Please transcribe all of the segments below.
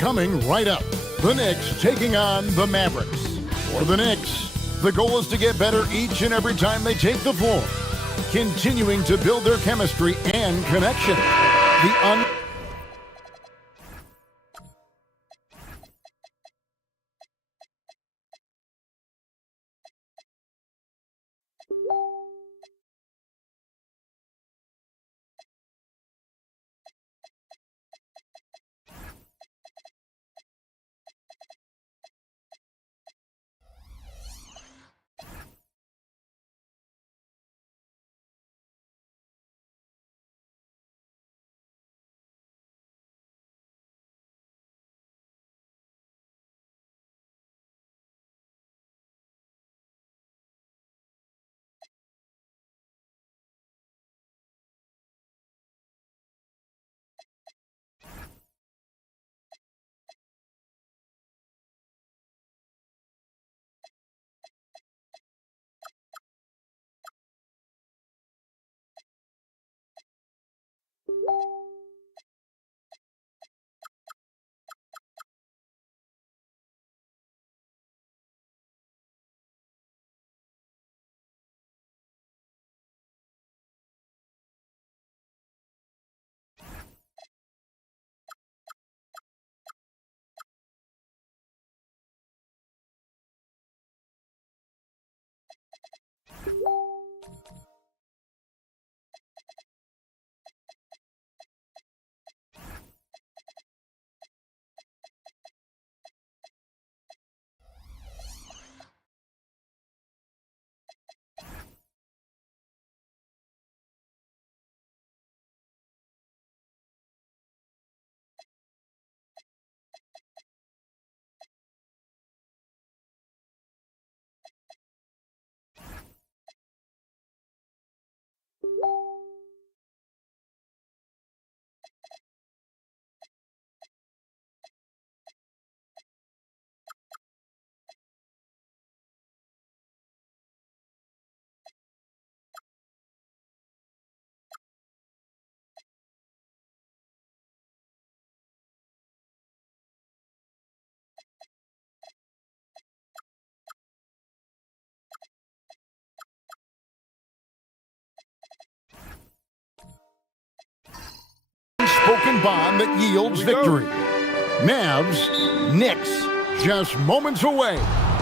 Coming right up, the Knicks taking on the Mavericks. For the Knicks, the goal is to get better each and every time they take the floor, continuing to build their chemistry and connection. Spoken bond that yields victory. Mavs, Knicks, just moments away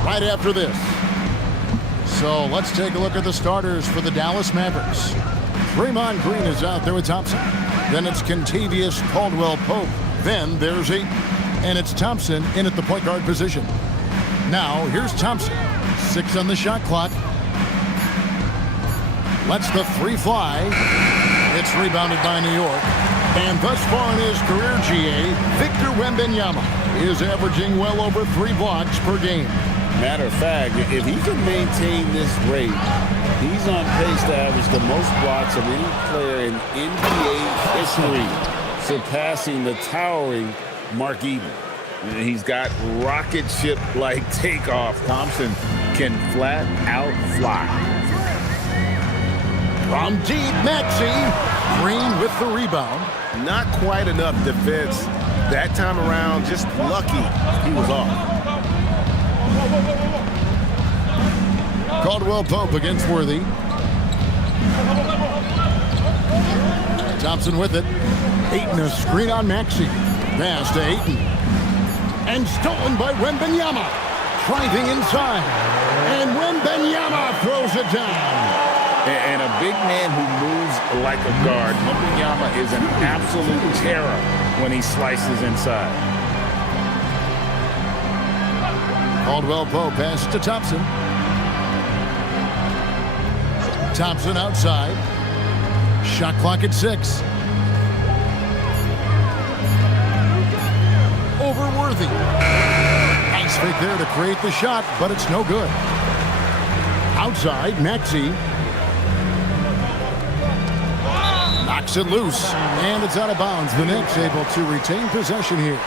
right after this. So let's take a look at the starters for the Dallas Mavericks. Draymond Green is out there with Thompson. Then it's Kentavious Caldwell-Pope. Then there's Ayton. And it's Thompson in at the point guard position. Now here's Thompson. 6 on the shot clock. Lets the three fly. It's rebounded by New York. And thus far in his career, GA, Victor Wembanyama is averaging well over 3 blocks per game. Matter of fact, if he can maintain this rate, he's on pace to average the most blocks of any player in NBA history, surpassing the towering Mark Eaton. He's got rocket ship-like takeoff. Thompson can flat out fly. From deep, Maxey. Green with the rebound. Not quite enough defense that time around. Just lucky he was off. Caldwell-Pope against Worthy. Thompson with it. Ayton a screen on Maxey. Pass to Ayton. And stolen by Wembanyama. Driving inside. And Wembanyama throws it down. And a big man who moves like a guard. Wembanyama is an absolute terror when he slices inside. Caldwell-Pope pass to Thompson. Thompson outside. Shot clock at 6. Over Worthy. Nice fake there to create the shot, but it's no good. Outside, Maxey. Knocks it loose, and it's out of bounds. The Knicks able to retain possession here.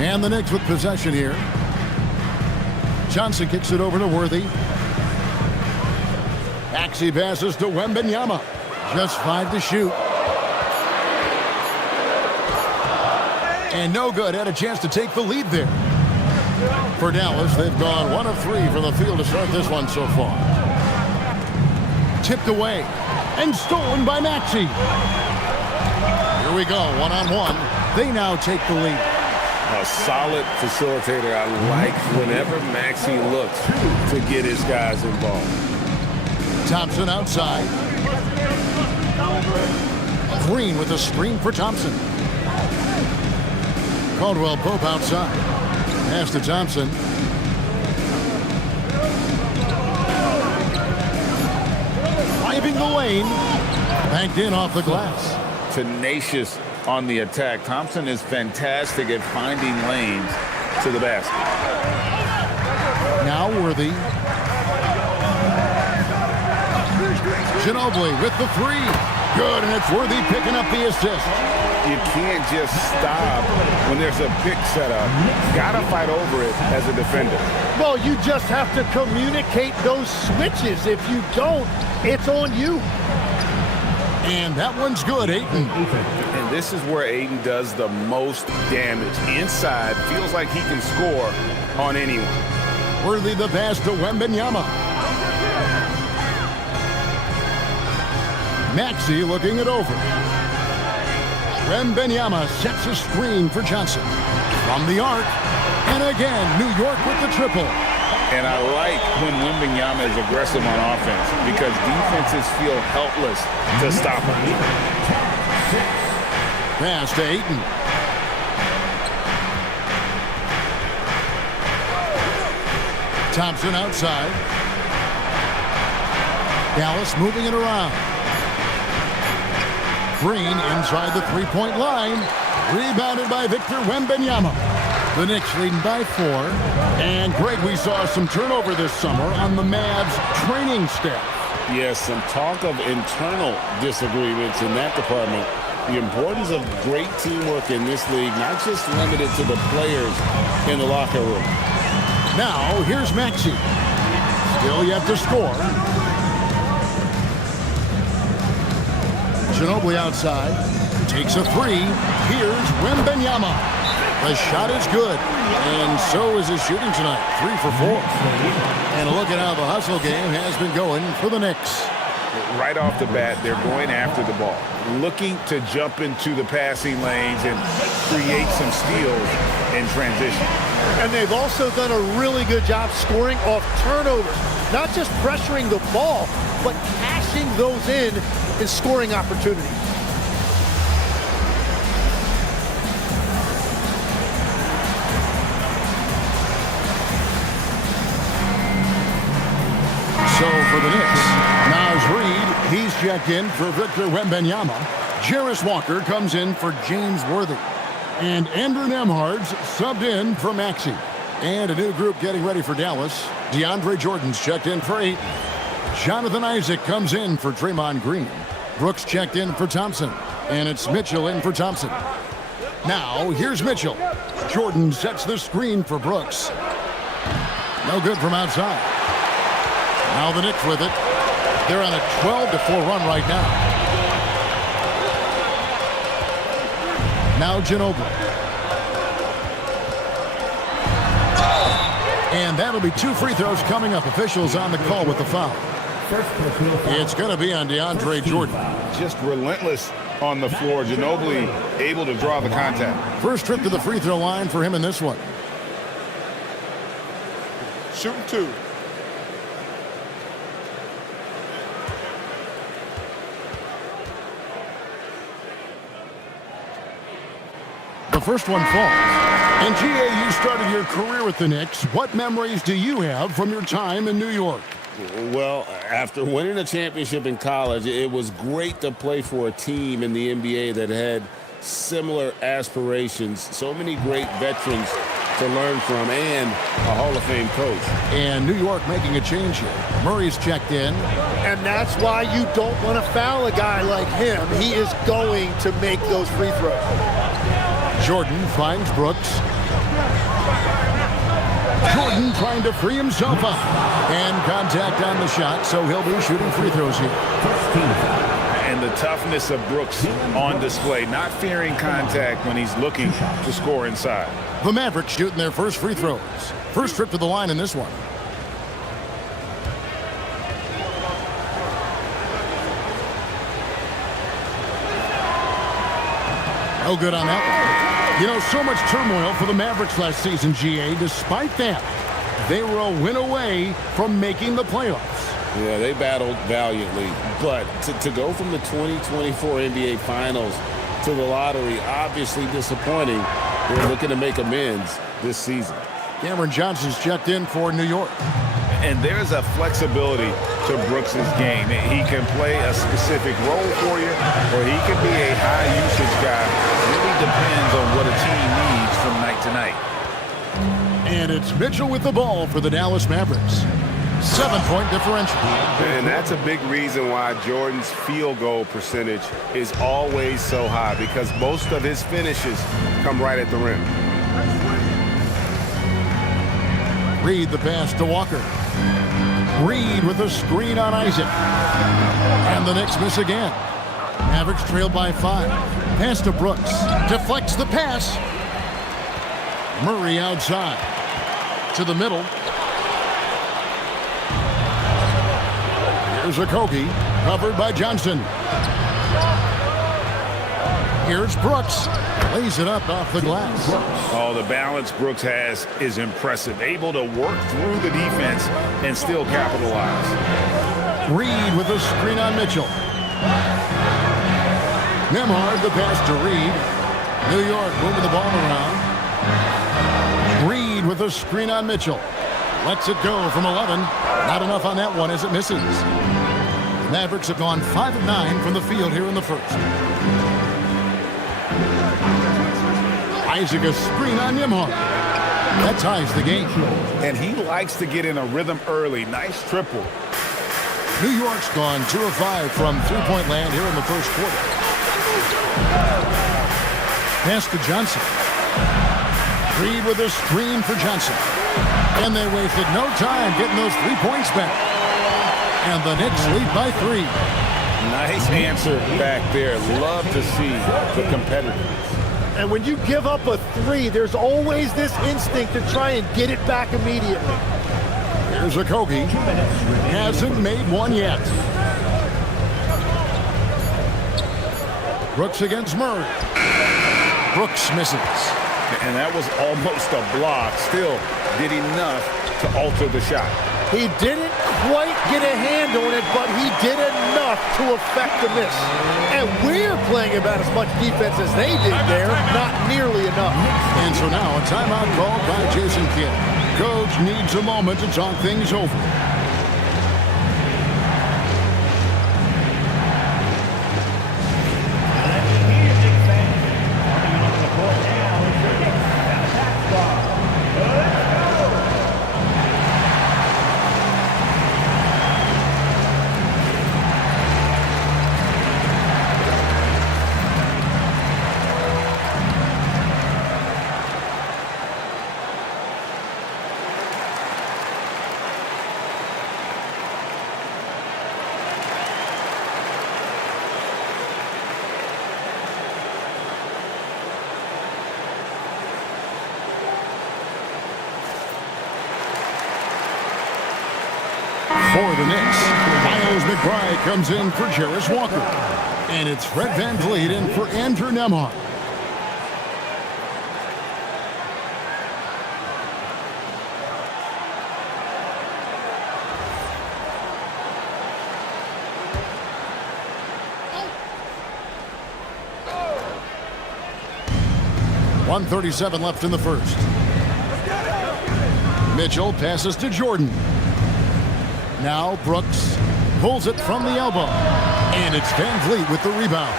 And the Knicks with possession here. Johnson kicks it over to Worthy. Maxey passes to Wembanyama. Just 5 to shoot. And no good. Had a chance to take the lead there. For Dallas, they've gone 1 of 3 from the field to start this one so far. Tipped away and stolen by Maxey. Here we go, one-on-one. They now take the lead. A solid facilitator. I like whenever Maxey looks to get his guys involved. Thompson outside. Green with a screen for Thompson. Caldwell Pope outside. Pass to Thompson. Driving the lane. Banked in off the glass. Tenacious on the attack. Thompson is fantastic at finding lanes to the basket. Now Worthy. Ginobili with the 3. Good, and it's Worthy picking up the assist. You can't just stop when there's a pick set up. Gotta fight over it as a defender. Well, you just have to communicate those switches. If you don't, it's on you. And that one's good, Ayton. And this is where Ayton does the most damage. Inside, feels like he can score on anyone. Worthy the pass to Wembanyama. Maxey looking it over. Wembanyama sets a screen for Johnson. From the arc. And again, New York with the triple. And I like when Wembanyama is aggressive on offense because defenses feel helpless to stop him. Pass to Ayton. Thompson outside. Dallas moving it around. Green inside the three-point line. Rebounded by Victor Wembanyama. The Knicks leading by 4. And Greg, we saw some turnover this summer on the Mavs training staff. Yes, some talk of internal disagreements in that department. The importance of great teamwork in this league, not just limited to the players in the locker room. Now, here's Maxey. Still yet to score. Ginobili outside. Takes a 3. Here's Wembanyama. The shot is good. And so is his shooting tonight. 3 for 4. And a look at how the hustle game has been going for the Knicks. Right off the bat, they're going after the ball, looking to jump into the passing lanes and create some steals in transition. And they've also done a really good job scoring off turnovers. Not just pressuring the ball, but cashing those in scoring opportunities. So for the Knicks, Naz Reid, he's checked in for Victor Wembanyama. Jarris Walker comes in for James Worthy. And Andrew Nembhard's subbed in for Maxey. And a new group getting ready for Dallas. DeAndre Jordan's checked in for Ayton. Jonathan Isaac comes in for Draymond Green. Brooks checked in for Thompson. And it's Mitchell in for Thompson. Now, here's Mitchell. Jordan sets the screen for Brooks. No good from outside. Now the Knicks with it. They're on a 12-4 run right now. Now Ginobili. And that'll be 2 free throws coming up. Officials on the call with the foul. It's going to be on DeAndre Jordan. Just relentless on the floor. Ginobili able to draw the contact. First trip to the free throw line for him in this one. Shooting 2. The first one falls. And G.A., you started your career with the Knicks. What memories do you have from your time in New York? Well, after winning a championship in college, it was great to play for a team in the NBA that had similar aspirations. So many great veterans to learn from and a Hall of Fame coach. And New York making a change here. Murray's checked in. And that's why you don't want to foul a guy like him. He is going to make those free throws. Jordan finds Brooks. Jordan trying to free himself up. And contact on the shot, so he'll be shooting free throws here. And the toughness of Brooks on display, not fearing contact when he's looking to score inside. The Mavericks shooting their first free throws. First trip to the line in this one. No good on that one. You know, so much turmoil for the Mavericks last season, GA. Despite that, they were a win away from making the playoffs. Yeah, they battled valiantly. But to go from the 2024 NBA Finals to the lottery, obviously disappointing. They're looking to make amends this season. Cameron Johnson's checked in for New York. And there's a flexibility to Brooks's game. He can play a specific role for you, or he can be a high-usage guy. Really depends on what a team needs from night to night. And it's Mitchell with the ball for the Dallas Mavericks. 7-point differential. And that's a big reason why Jordan's field goal percentage is always so high, because most of his finishes come right at the rim. Reed the pass to Walker. Reed with a screen on Isaac. And the Knicks miss again. Mavericks trailed by 5. Pass to Brooks. Deflects the pass. Murray outside. To the middle. Here's Okogie. Covered by Johnson. Here's Brooks. Lays it up off the glass. Oh, the balance Brooks has is impressive. Able to work through the defense and still capitalize. Reed with a screen on Mitchell. Nembhard the pass to Reed. New York moving the ball around. Reed with a screen on Mitchell. Lets it go from 11. Not enough on that one as it misses. The Mavericks have gone 5 of 9 from the field here in the first. Isaac a screen on Nembhard. That ties the game. And he likes to get in a rhythm early. Nice triple. New York's gone 2 of 5 from three-point land here in the first quarter. Pass to Johnson. Reed with a screen for Johnson. And they wasted no time getting those 3 points back. And the Knicks lead by 3. Nice answer back there. Love to see the competitors. And when you give up a 3, there's always this instinct to try and get it back immediately. Here's Okogie. Hasn't made one yet. Brooks against Murray. Brooks misses. And that was almost a block. Still did enough to alter the shot. He didn't quite get a hand on it, but he did enough to affect the miss. And we're playing about as much defense as they did there, not nearly enough. And so now a timeout called by Jason Kidd. Coach needs a moment to talk things over. For the Knicks, Miles McBride comes in for Jarris Walker. And it's Fred VanVleet in for Andrew Nembhard. .137 left in the first. Mitchell passes to Jordan. Now Brooks pulls it from the elbow. And it's VanVleet with the rebound.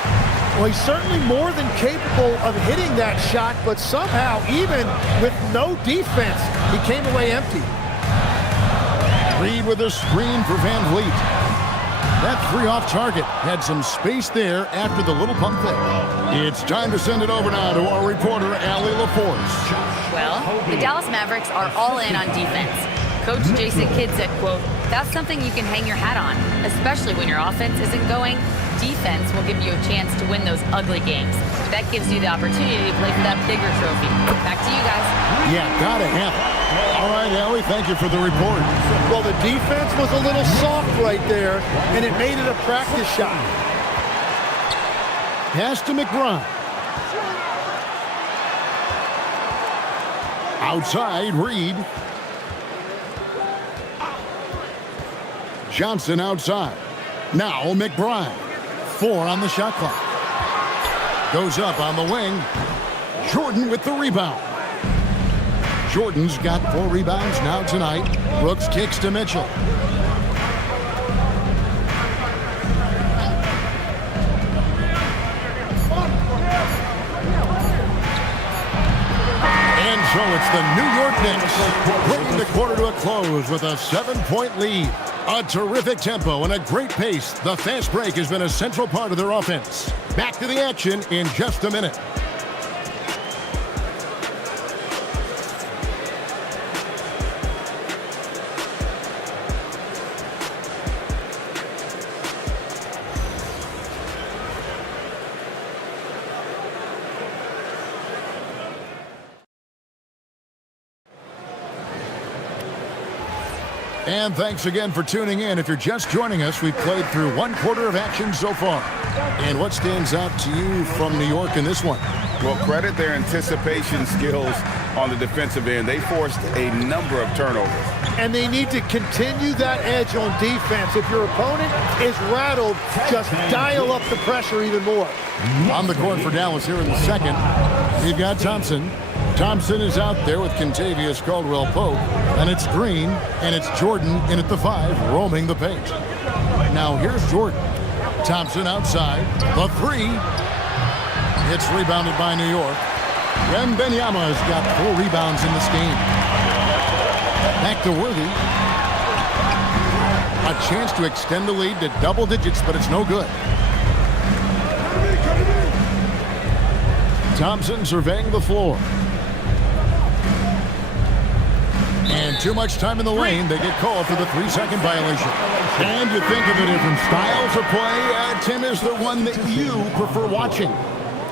Well, he's certainly more than capable of hitting that shot, but somehow, even with no defense, he came away empty. Reed with a screen for VanVleet. That three off target had some space there after the little pump fake. It's time to send it over now to our reporter, Allie LaForce. Well, the Dallas Mavericks are all in on defense. Coach Jason Kidd said, quote, "That's something you can hang your hat on, especially when your offense isn't going. Defense will give you a chance to win those ugly games. That gives you the opportunity to play for that bigger trophy." Back to you guys. Yeah, gotta have it. All right, Allie, thank you for the report. Well, the defense was a little soft right there, and it made it a practice shot. Pass to McBride. Outside, Reed. Johnson outside. Now McBride. 4 on the shot clock. Goes up on the wing. Jordan with the rebound. Jordan's got 4 rebounds now tonight. Brooks kicks to Mitchell. And so it's the New York Knicks bringing the quarter to a close with a 7-point lead. A terrific tempo and a great pace. The fast break has been a central part of their offense. Back to the action in just a minute. And thanks again for tuning in. If you're just joining us, we've played through 1 quarter of action so far. And what stands out to you from New York in this one? Well, credit their anticipation skills on the defensive end. They forced a number of turnovers. And they need to continue that edge on defense. If your opponent is rattled, just dial up the pressure even more. On the court for Dallas here in the second, you've got Thompson. Thompson is out there with Kentavious Caldwell-Pope, and it's Green, and it's Jordan in at the 5, roaming the paint. Now here's Jordan. Thompson outside, the 3. It's rebounded by New York. Wembanyama has got 4 rebounds in this game. Back to Worthy. A chance to extend the lead to double digits, but it's no good. Thompson surveying the floor. And too much time in the lane. They get called for the 3-second violation. And you think of the different styles of play. Tim, is there one that you prefer watching?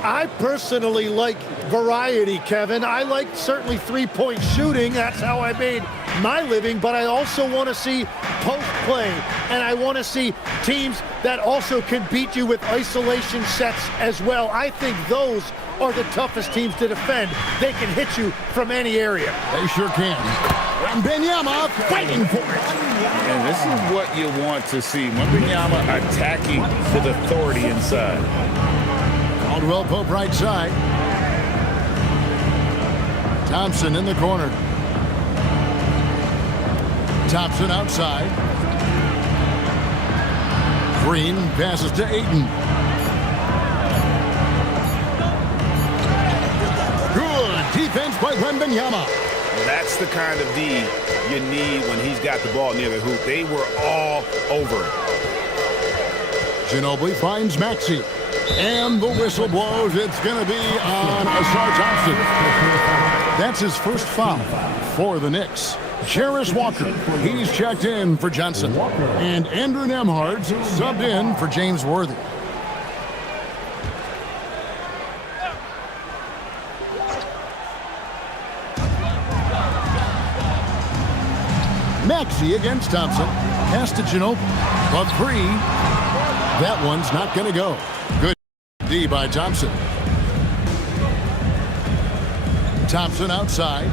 I personally like variety, Kevin. I like certainly three-point shooting. That's how I made my living. But I also want to see post play. And I want to see teams that also can beat you with isolation sets as well. I think those are the toughest teams to defend. They can hit you from any area. They sure can. Wembanyama fighting for it. And this is what you want to see. Wembanyama attacking with authority inside. Caldwell-Pope right side. Thompson in the corner. Thompson outside. Green passes to Ayton. Good defense by Wembanyama. That's the kind of D you need when he's got the ball near the hoop. They were all over it. Ginobili finds Maxey. And the whistle blows. It's going to be on Asar Thompson. That's his first foul for the Knicks. Jarris Walker, he's checked in for Johnson. And Andrew Nembhard subbed in for James Worthy. Maxey against Thompson. Pass to Ginobili. A 3. That one's not going to go. Good D by Thompson. Thompson outside.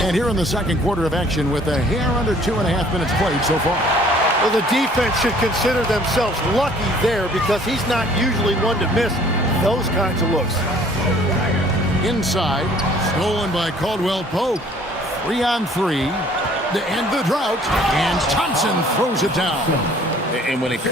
And here in the second quarter of action with a hair under 2.5 minutes played so far. Well, the defense should consider themselves lucky there because he's not usually one to miss those kinds of looks. Inside, stolen by Caldwell-Pope. 3-on-3 to end the drought, and Thompson throws it down. And when it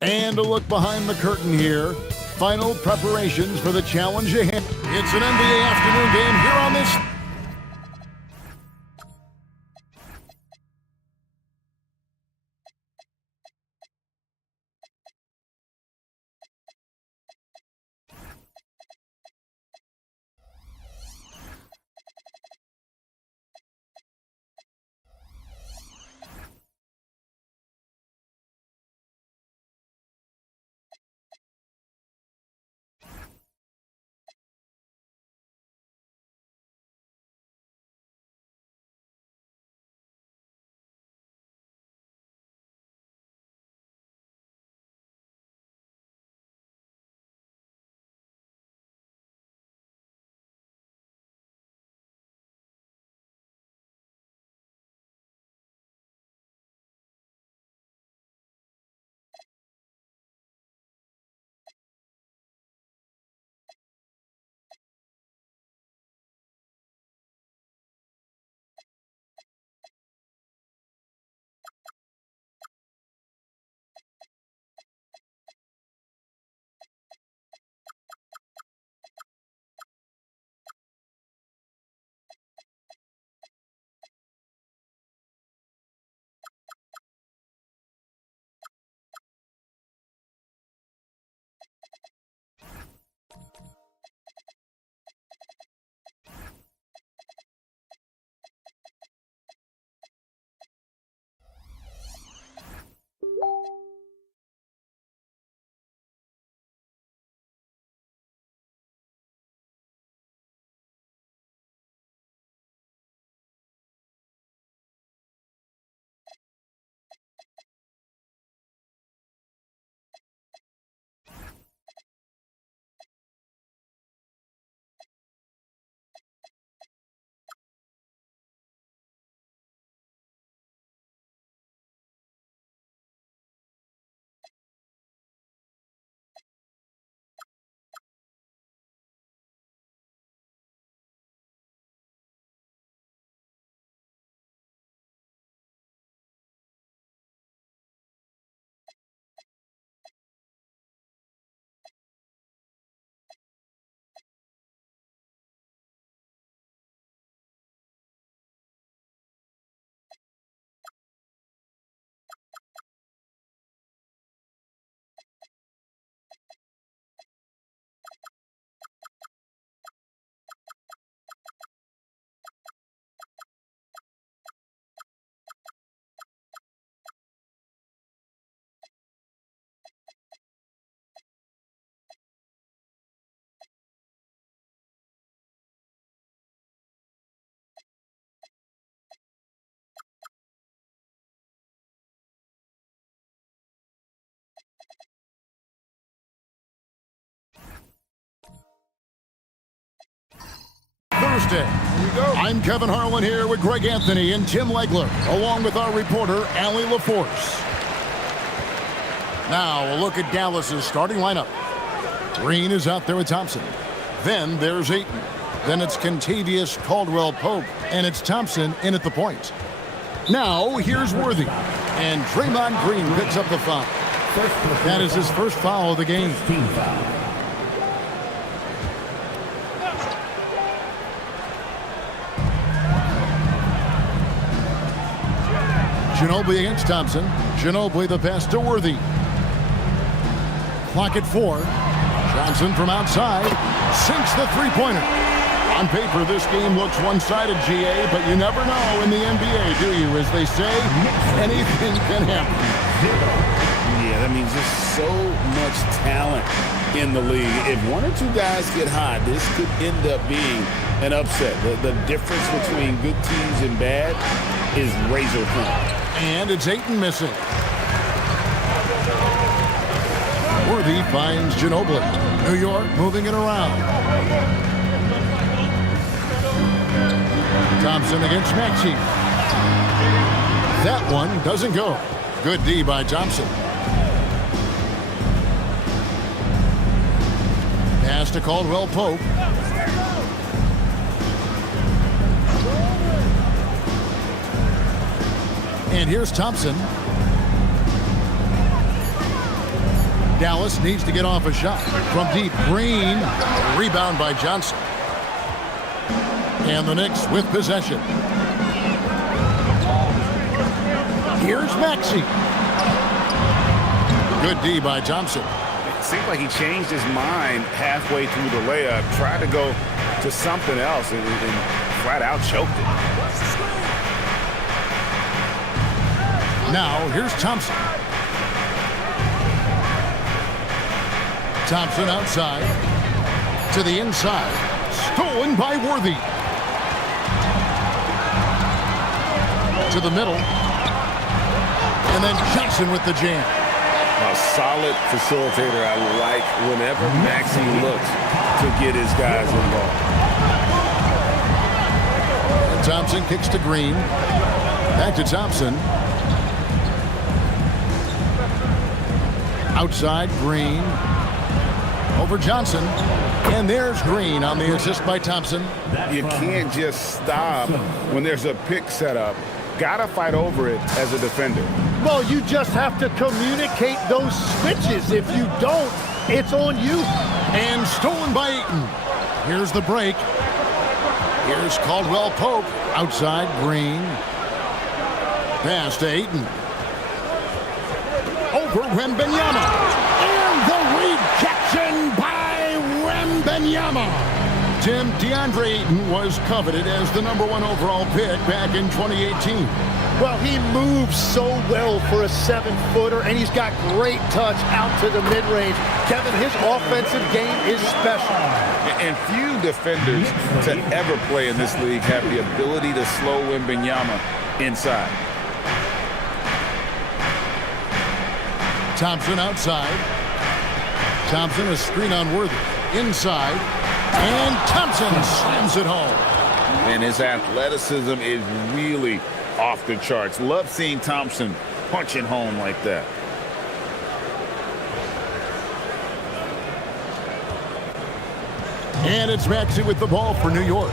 And a look behind the curtain here. Final preparations for the challenge ahead. It's an NBA afternoon game here on this. Thursday. I'm Kevin Harlan here with Greg Anthony and Tim Legler, along with our reporter, Allie LaForce. Now, a look at Dallas's starting lineup. Green is out there with Thompson. Then there's Ayton. Then it's Kentavious Caldwell-Pope, and it's Thompson in at the point. Now, here's Worthy. And Draymond Green picks up the foul. That is his first foul of the game. Ginobili against Thompson. Ginobili the pass to Worthy. Clock at 4. Johnson from outside sinks the three-pointer. On paper, this game looks one-sided, GA, but you never know in the NBA, do you? As they say, anything can happen. Yeah, that means there's so much talent in the league. If one or two guys get hot, this could end up being an upset. The difference between good teams and bad is razor thin. And it's Ayton missing. Worthy finds Ginobili. New York moving it around. Thompson against Maxey. That one doesn't go. Good D by Thompson. Pass to Caldwell-Pope. And here's Thompson. Dallas needs to get off a shot. From deep, Green. Rebound by Johnson. And the Knicks with possession. Here's Maxey. Good D by Thompson. It seemed like he changed his mind halfway through the layup, tried to go to something else, and flat out choked it. Now, here's Thompson. Thompson outside. To the inside. Stolen by Worthy. To the middle. And then Johnson with the jam. A solid facilitator. I like whenever Maxey looks to get his guys involved. And Thompson kicks to Green. Back to Thompson. Outside, Green. Over Johnson. And there's Green on the assist by Thompson. You can't just stop when there's a pick set up. Gotta fight over it as a defender. Well, you just have to communicate those switches. If you don't, it's on you. And stolen by Ayton. Here's the break. Here's Caldwell Pope. Outside, Green. Pass to Ayton. Over Wembanyama. And the rejection by Wembanyama. Tim, DeAndre Ayton was coveted as the #1 overall pick back in 2018. Well, he moves so well for a 7-footer, and he's got great touch out to the mid-range. Kevin, his offensive game is special. And few defenders to ever play in this league have the ability to slow Wembanyama inside. Thompson outside. Thompson a screen on Worthy. Inside. And Thompson slams it home. And his athleticism is really off the charts. Love seeing Thompson punching home like that. And it's Maxey with the ball for New York.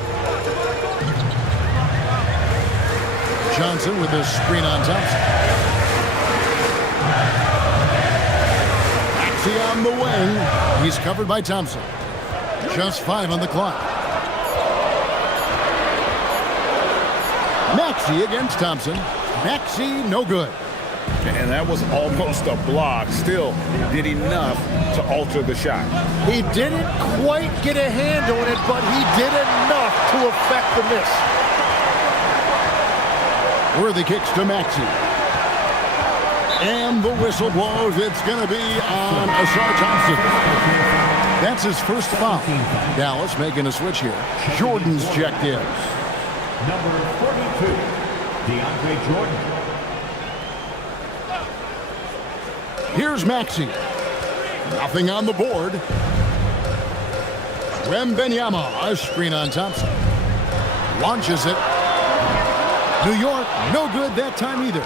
Johnson with the screen on Thompson. Maxey on the wing. He's covered by Thompson. Just 5 on the clock. Maxey against Thompson. Maxey no good. And that was almost a block. Still did enough to alter the shot. He didn't quite get a hand on it, but he did enough to affect the miss. Worthy kicks to Maxey. And the whistle blows. It's going to be on Asar Thompson. That's his first foul. Dallas making a switch here. Jordan's checked in. Number 42, DeAndre Jordan. Here's Maxey. Nothing on the board. Wembanyama, a screen on Thompson. Launches it. New York, no good that time either.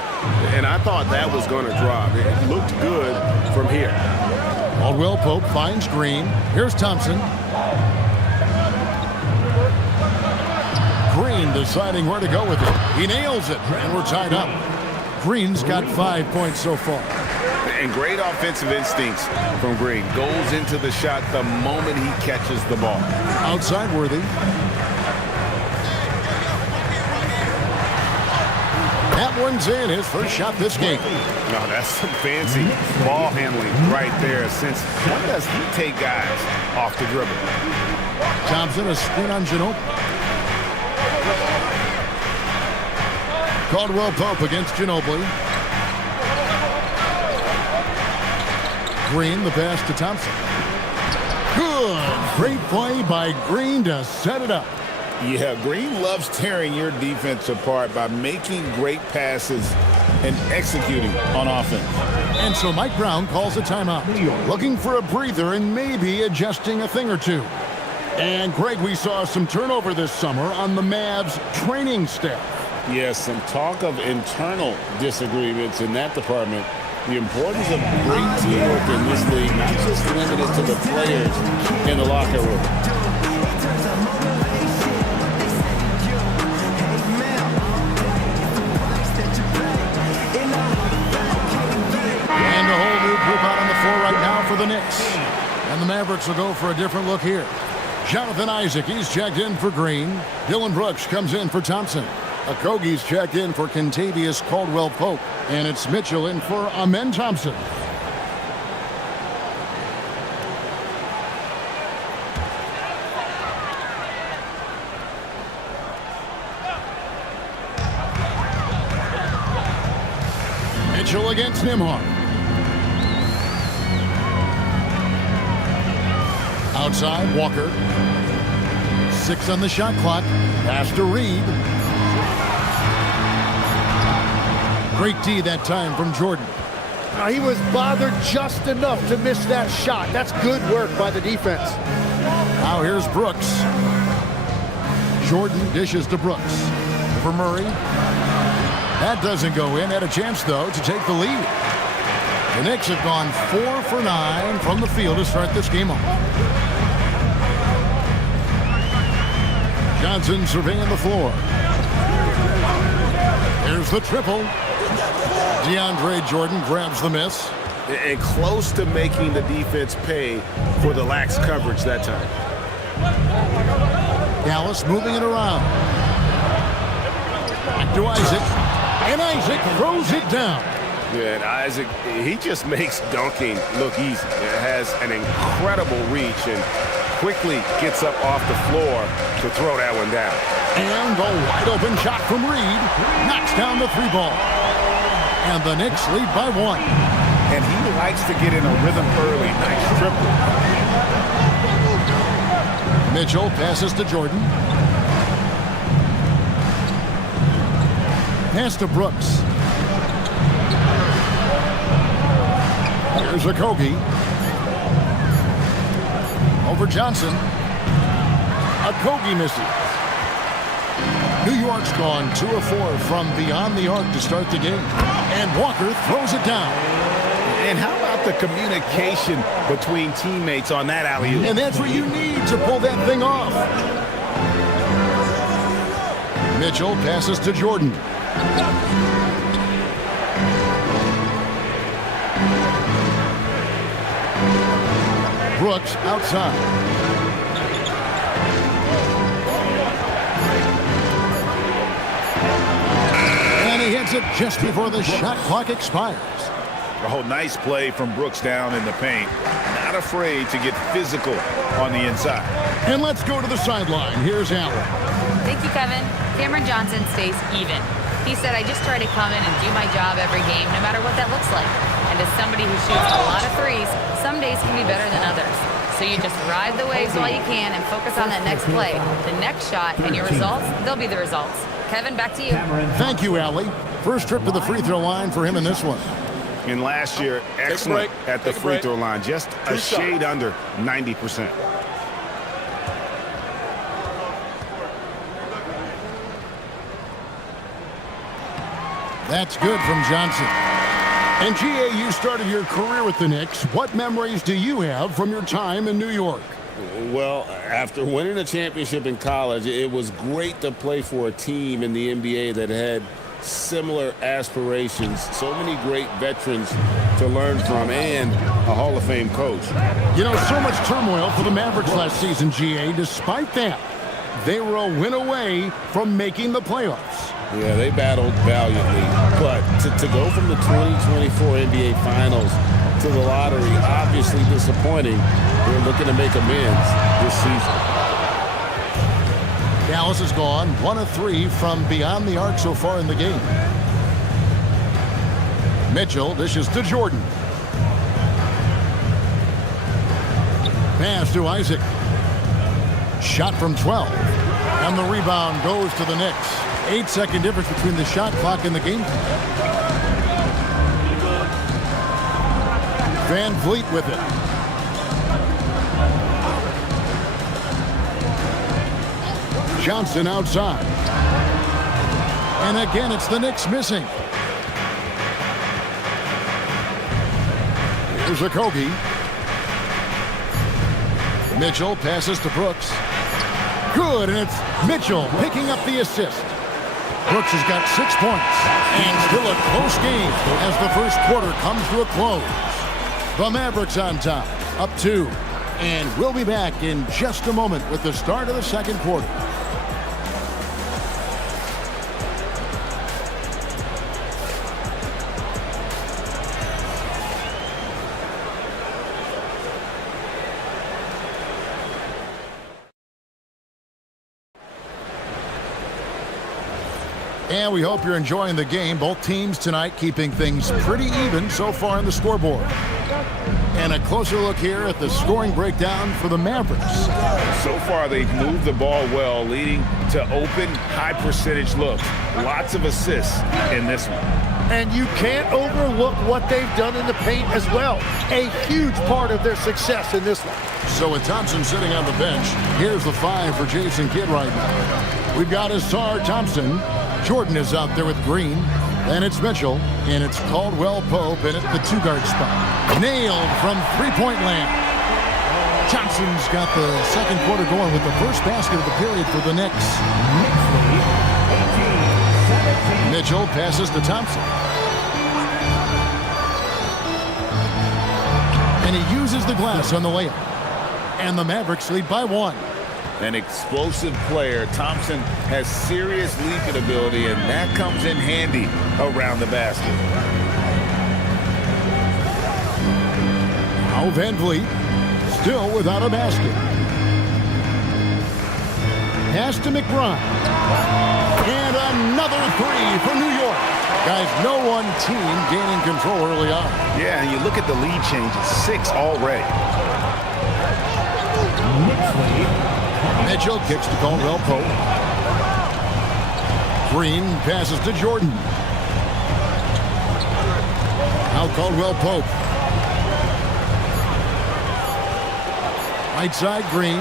And I thought that was going to drop. It looked good from here. Caldwell Pope finds Green. Here's Thompson. Green deciding where to go with it. He nails it, and we're tied up. Green's got 5 points so far. And great offensive instincts from Green. Goes into the shot the moment he catches the ball. Outside Worthy. That one's in, his first shot this game. No, that's some fancy ball handling right there. Since when does he take guys off the dribble? Thompson a screen on Ginobili. Caldwell Pope against Ginobili. Green, the pass to Thompson. Good. Great play by Green to set it up. Yeah, Green loves tearing your defense apart by making great passes and executing on offense. And so Mike Brown calls a timeout. Looking for a breather and maybe adjusting a thing or two. And Greg, we saw some turnover this summer on the Mavs training staff. Yes, some talk of internal disagreements in that department. The importance of great teamwork in this league, not just limited to the players in the locker room. And a whole new group out on the floor right now for the Knicks. And the Mavericks will go for a different look here. Jonathan Isaac, he's checked in for Green. Dylan Brooks comes in for Thompson. Okogie's checked in for Kentavious Caldwell-Pope. And it's Mitchell in for Amen Thompson. Mitchell against Nembhard. Outside, Walker. 6 on the shot clock. Pass to Reed. Great D that time from Jordan. He was bothered just enough to miss that shot. That's good work by the defense. Now here's Brooks. Jordan dishes to Brooks. For Murray. That doesn't go in. Had a chance, though, to take the lead. The Knicks have gone 4 for 9 from the field to start this game off. Johnson surveying the floor. Here's the triple. DeAndre Jordan grabs the miss. And close to making the defense pay for the lax coverage that time. Dallas moving it around. Back to Isaac. And Isaac throws it down. Yeah, and Isaac, he just makes dunking look easy. It has an incredible reach and quickly gets up off the floor to throw that one down. And the wide open shot from Reed knocks down the 3 ball. And the Knicks lead by 1. And he likes to get in a rhythm early. Nice triple. Mitchell passes to Jordan. Pass to Brooks. Here's Okogie. Over Johnson. Okogie misses. New York's gone 2 of 4 from beyond the arc to start the game. And Walker throws it down. And how about the communication between teammates on that alley-oop? And that's what you need to pull that thing off. Mitchell passes to Jordan. Brooks outside. And he hits it just before the shot clock expires. Oh, nice play from Brooks down in the paint. Not afraid to get physical on the inside. And let's go to the sideline. Here's Allen. Thank you, Kevin. Cameron Johnson stays even. He said, I just try to come in and do my job every game, no matter what that looks like. And as somebody who shoots a lot of threes, some days can be better than others. So you just ride the waves while you can and focus on that next play. The next shot and your results, they'll be the results. Kevin, back to you. Thank you, Allie. First trip to the free throw line for him in this one. And last year, excellent at the free throw line. Just a shade under 90%. That's good from Johnson. And GA, you started your career with the Knicks. What memories do you have from your time in New York? Well, after winning a championship in college, it was great to play for a team in the NBA that had similar aspirations. So many great veterans to learn from and a Hall of Fame coach. You know, so much turmoil for the Mavericks last season, GA. Despite that, they were a win away from making the playoffs. Yeah, they battled valiantly. But to go from the 2024 NBA Finals to the lottery, obviously disappointing. They're looking to make amends this season. Dallas has gone 1 of 3 from beyond the arc so far in the game. Mitchell dishes to Jordan. Pass to Isaac. Shot from 12. And the rebound goes to the Knicks. 8-second difference between the shot clock and the game. Van Vliet with it. Johnson outside. And again, it's the Knicks missing. Here's Okogie. Mitchell passes to Brooks. Good, and it's Mitchell picking up the assist. Brooks has got 6 points. And still a close game as the first quarter comes to a close. The Mavericks on top, up 2. And we'll be back in just a moment with the start of the second quarter. And we hope you're enjoying the game. Both teams tonight keeping things pretty even so far on the scoreboard. And a closer look here at the scoring breakdown for the Mavericks. So far, they've moved the ball well, leading to open, high-percentage looks. Lots of assists in this one. And you can't overlook what they've done in the paint as well. A huge part of their success in this one. So with Thompson sitting on the bench, here's the 5 for Jason Kidd right now. We've got Asar Thompson. Jordan is out there with Green. Then it's Mitchell, and it's Caldwell Pope in at the 2-guard spot. Nailed from three-point land. Johnson's got the second quarter going with the first basket of the period for the Knicks. Mitchell passes to Thompson. And he uses the glass on the layup. And the Mavericks lead by 1. An explosive player. Thompson has serious leaping ability, and that comes in handy around the basket. Now Van Vliet still without a basket. Pass to McBride. And another 3 for New York. Guys, no one team gaining control early on. Yeah, and you look at the lead changes, 6 already. Mitchell kicks to Caldwell Pope. Green passes to Jordan. Now Caldwell Pope. Right side Green.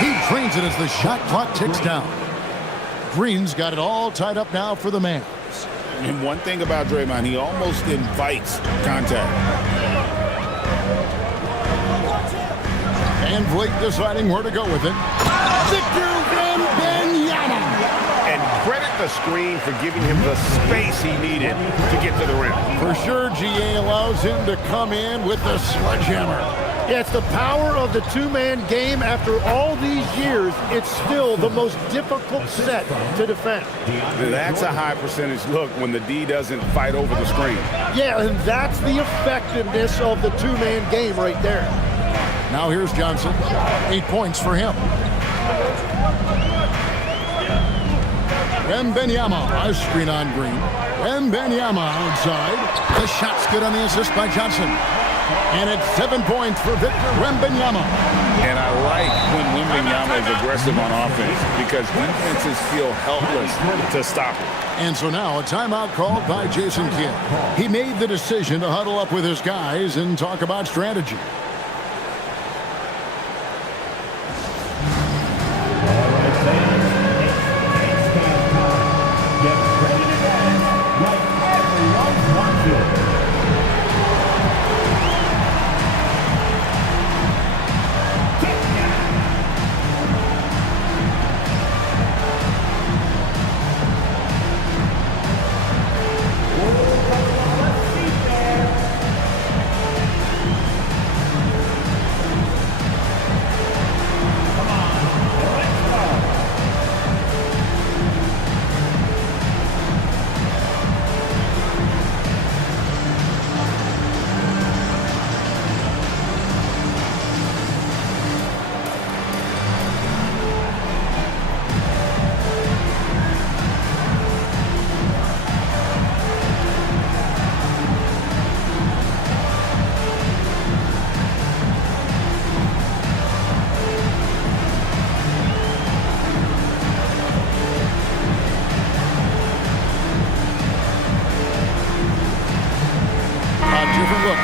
He drains it as the shot clock ticks down. Green's got it all tied up now for the Mavs. And one thing about Draymond, he almost invites contact. And Blake deciding where to go with it. Victor Wembanyama. And credit the screen for giving him the space he needed to get to the rim. For sure, GA allows him to come in with the sledgehammer. Yeah, it's the power of the two-man game. After all these years, it's still the most difficult set to defend. That's a high percentage look when the D doesn't fight over the screen. Yeah, and that's the effectiveness of the two-man game right there. Now here's Johnson. 8 points for him. Wembanyama, a screen on Green. Wembanyama outside. The shot's good on the assist by Johnson. And it's 7 points for Victor Wembanyama. And I like when Wembanyama is aggressive on offense because defenses feel helpless to stop it. And so now a timeout called by Jason Kidd. He made the decision to huddle up with his guys and talk about strategy.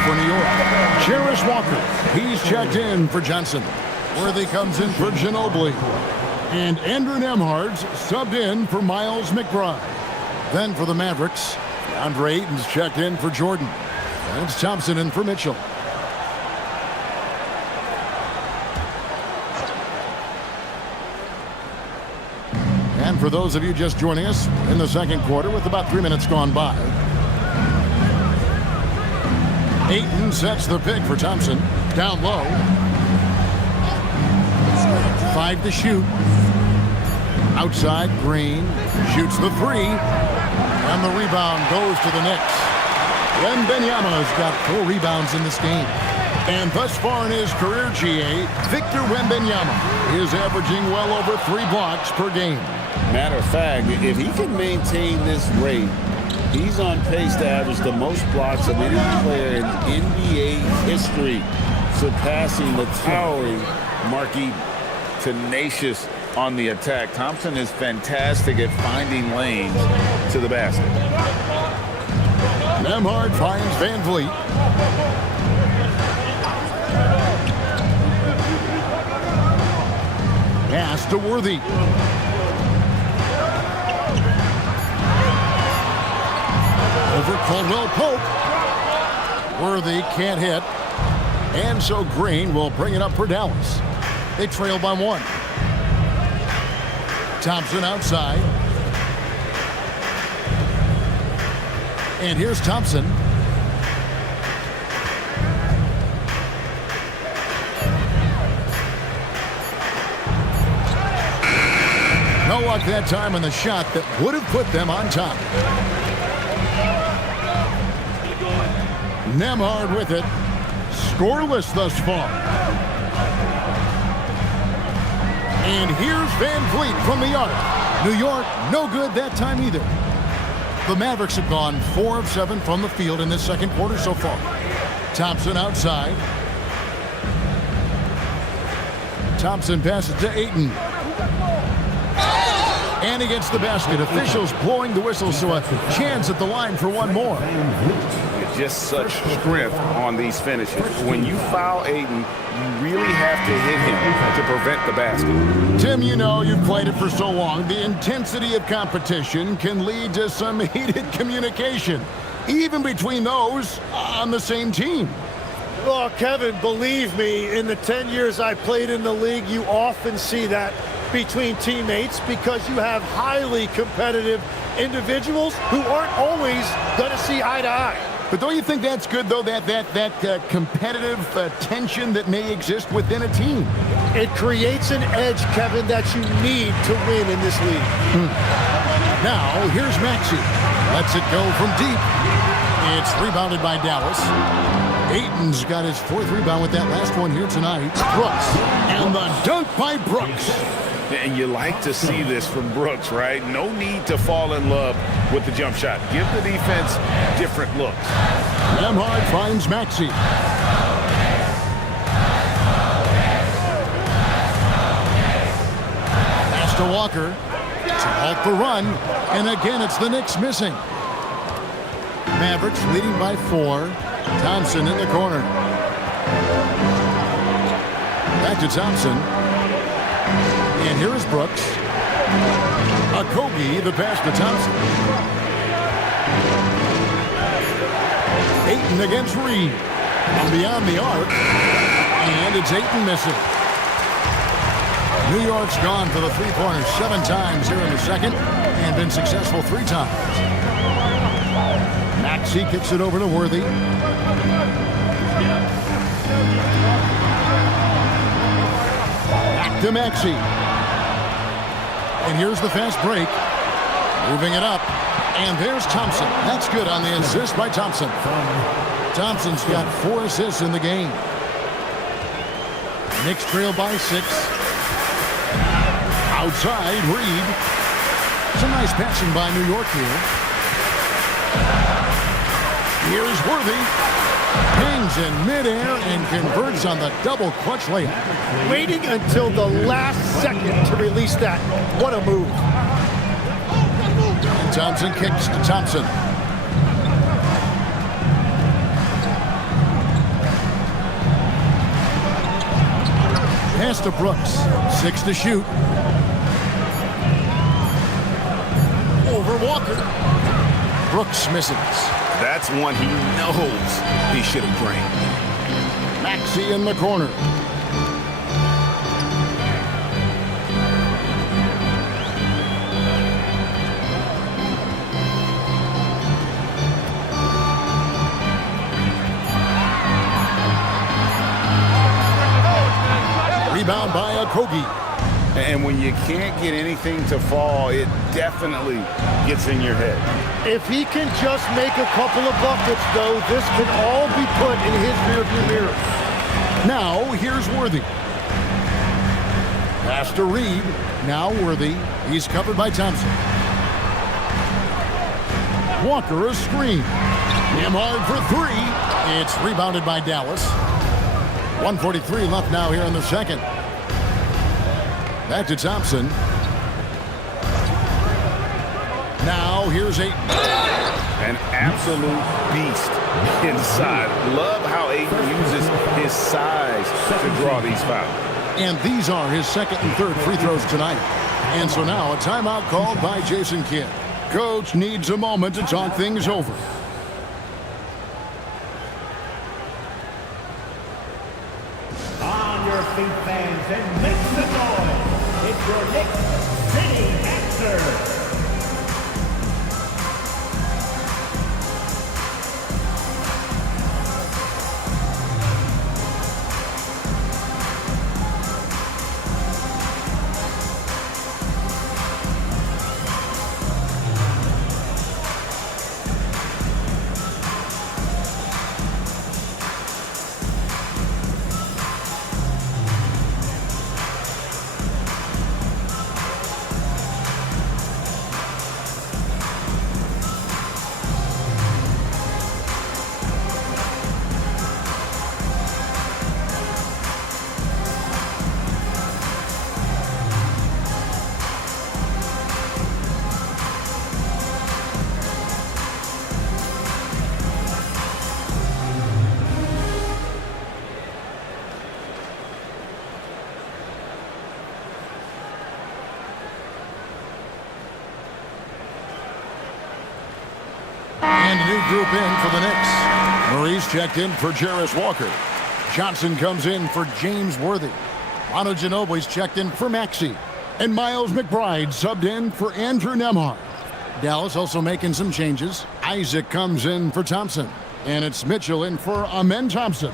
For New York, Jarris Walker, he's checked in for Johnson. Worthy comes in for Ginobili. And Andrew Nembhard's subbed in for Miles McBride. Then for the Mavericks, Andre Ayton's checked in for Jordan. And it's Thompson in for Mitchell. And for those of you just joining us in the second quarter with about 3 minutes gone by, Ayton sets the pick for Thompson. Down low. 5 to shoot. Outside, Green shoots the 3. And the rebound goes to the Knicks. Wembanyama's got 4 rebounds in this game. And thus far in his career, GA, Victor Wembanyama is averaging well over 3 blocks per game. Matter of fact, if he can maintain this rate, he's on pace to average the most blocks of any player in NBA history, surpassing the towering Marquis. Tenacious on the attack. Thompson is fantastic at finding lanes to the basket. Nembhard finds Van Vliet. Pass to Worthy. Over Caldwell Pope. Worthy can't hit. And so Green will bring it up for Dallas. They trail by 1. Thompson outside. And here's Thompson. No luck that time on the shot that would have put them on top. Nembhard with it. Scoreless thus far. And here's Van Vliet from the arc. New York, no good that time either. The Mavericks have gone 4 of 7 from the field in this second quarter so far. Thompson outside. Thompson passes to Ayton. And against the basket. Officials blowing the whistle, so a chance at the line for one more. Just such strength on these finishes. When you foul Ayton, you really have to hit him to prevent the basket. Tim, you know, you've played it for so long. The intensity of competition can lead to some heated communication, even between those on the same team. Oh, Kevin, believe me, in the 10 years I played in the league, you often see that between teammates because you have highly competitive individuals who aren't always going to see eye to eye. But don't you think that's good, though, that competitive tension that may exist within a team? It creates an edge, Kevin, that you need to win in this league. Now, here's Maxey. Lets it go from deep. It's rebounded by Dallas. Ayton's got his 4th rebound with that last one here tonight. Brooks. And the dunk by Brooks. And you like to see this from Brooks, right? No need to fall in love with the jump shot. Give the defense different looks. Nembhard finds Maxey. Pass to Walker to halt the run. And again, it's the Knicks missing. Mavericks leading by 4. Thompson in the corner. Back to Thompson. And here is Brooks. Okogie, the pass to Thompson. Ayton against Reed. From beyond the arc. And it's Ayton missing. New York's gone for the three-pointers 7 times here in the second and been successful 3 times. Maxey kicks it over to Worthy. Back to Maxey. And here's the fast break. Moving it up. And there's Thompson. That's good on the assist by Thompson. Thompson's got 4 assists in the game. Knicks trail by 6. Outside, Reed. Some nice passing by New York here. Here's Worthy. Hangs in midair and converts on the double clutch layup. Waiting until the last second to release that. What a move. And Thompson kicks to Thompson. Pass to Brooks. 6 to shoot. Over Walker. Brooks misses. That's one he knows he should have drained. Maxey in the corner. Rebound by Okogie. And when you can't get anything to fall, it definitely gets in your head. If he can just make a couple of buckets, though, this can all be put in his rearview mirror. Now, here's Worthy. Pass to Reed. Now Worthy. He's covered by Thompson. Walker a screen. Nembhard for three. It's rebounded by Dallas. 1:43 left now here in the second. Back to Thompson. Now here's an absolute beast inside. Love how Ayton uses his size to draw these fouls. And these are his second and third free throws tonight. And so now a timeout called by Jason Kidd. Coach needs a moment to talk things over. On your feet, fans, and make some noise. It's your Knicks City answer. And a new group in for the Knicks. Murray's checked in for Jarris Walker. Johnson comes in for James Worthy. Manu Ginobili's checked in for Maxey. And Miles McBride subbed in for Andrew Nembhard. Dallas also making some changes. Isaac comes in for Thompson. And it's Mitchell in for Amen Thompson.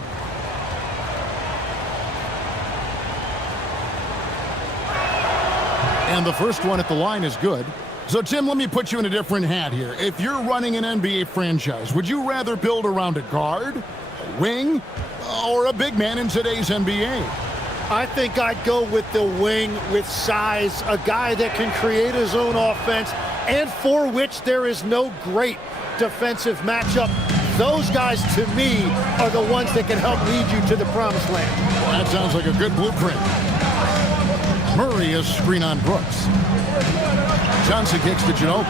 And the first one at the line is good. So, Tim, let me put you in a different hat here. If you're running an NBA franchise, would you rather build around a guard, a wing, or a big man in today's NBA? I think I'd go with the wing with size, a guy that can create his own offense and for which there is no great defensive matchup. Those guys, to me, are the ones that can help lead you to the promised land. Well, that sounds like a good blueprint. Murray is screen on Brooks. Johnson kicks to Ginobili.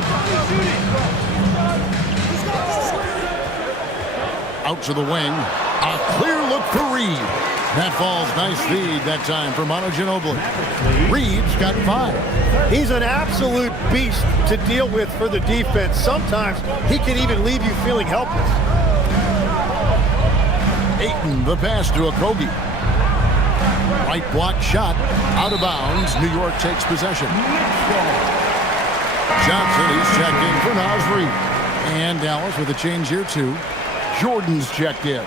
Out to the wing. A clear look for Reed. That falls. Nice feed that time for Manu Ginobili. Reed's got 5. He's an absolute beast to deal with for the defense. Sometimes he can even leave you feeling helpless. Ayton, the pass to Okogie. Right block shot. Out of bounds. New York takes possession. Johnson, he's checked in for Naz Reid. And Dallas with a change here too. Jordan's checked in.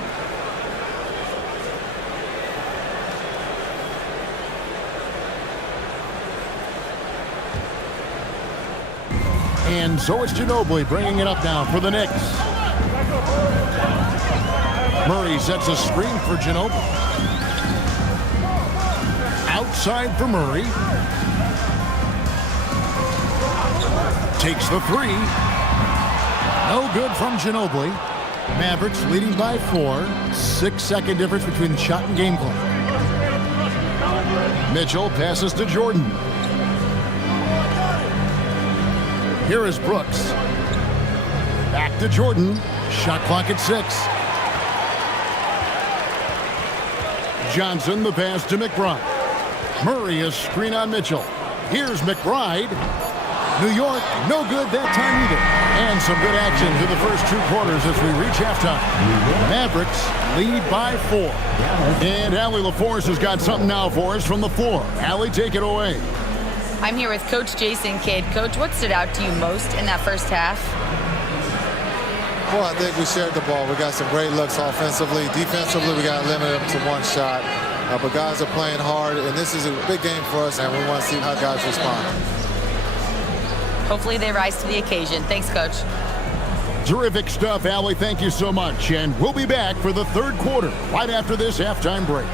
And so it's Ginobili bringing it up now for the Knicks. Murray sets a screen for Ginobili. Outside for Murray. Takes the 3. No good from Ginobili. Mavericks leading by 4. 6-second difference between shot and game clock. Mitchell passes to Jordan. Here is Brooks. Back to Jordan. Shot clock at 6. Johnson, the pass to McBride. Murray is screen on Mitchell. Here's McBride. New York, no good that time either. And some good action through the first 2 quarters as we reach halftime. Mavericks lead by 4. And Allie LaForce has got something now for us from the floor. Allie, take it away. I'm here with Coach Jason Kidd. Coach, what stood out to you most in that first half? Well, I think we shared the ball. We got some great looks offensively. Defensively, we got limited to 1 shot. But guys are playing hard, and this is a big game for us, and we want to see how guys respond. Hopefully they rise to the occasion. Thanks, Coach. Terrific stuff, Allie. Thank you so much. And we'll be back for the third quarter right after this halftime break.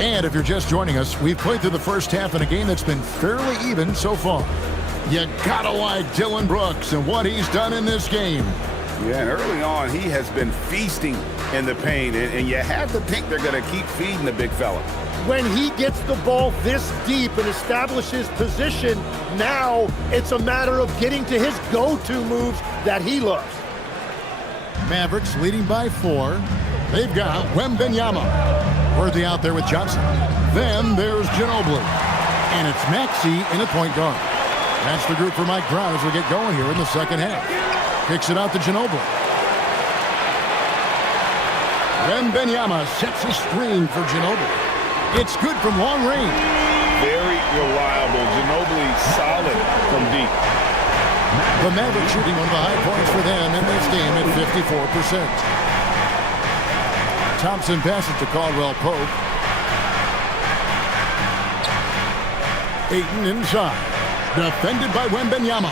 And if you're just joining us, we've played through the first half in a game that's been fairly even so far. You gotta like Dillon Brooks and what he's done in this game. Yeah, and early on, he has been feasting in the paint, and you have to think they're going to keep feeding the big fella. When he gets the ball this deep and establishes position, now it's a matter of getting to his go-to moves that he loves. Mavericks leading by 4. They've got Wembanyama. Worthy out there with Johnson. Then there's Ginobili. And it's Maxey in at point guard. That's the group for Mike Brown as we get going here in the second half. Kicks it out to Ginobili. Wembanyama sets a screen for Ginobili. It's good from long range. Very reliable. Ginobili solid from deep. The Mavericks shooting one of the high points for them in this game at 54%. Thompson passes to Caldwell Pope. Ayton inside. Defended by Wembanyama.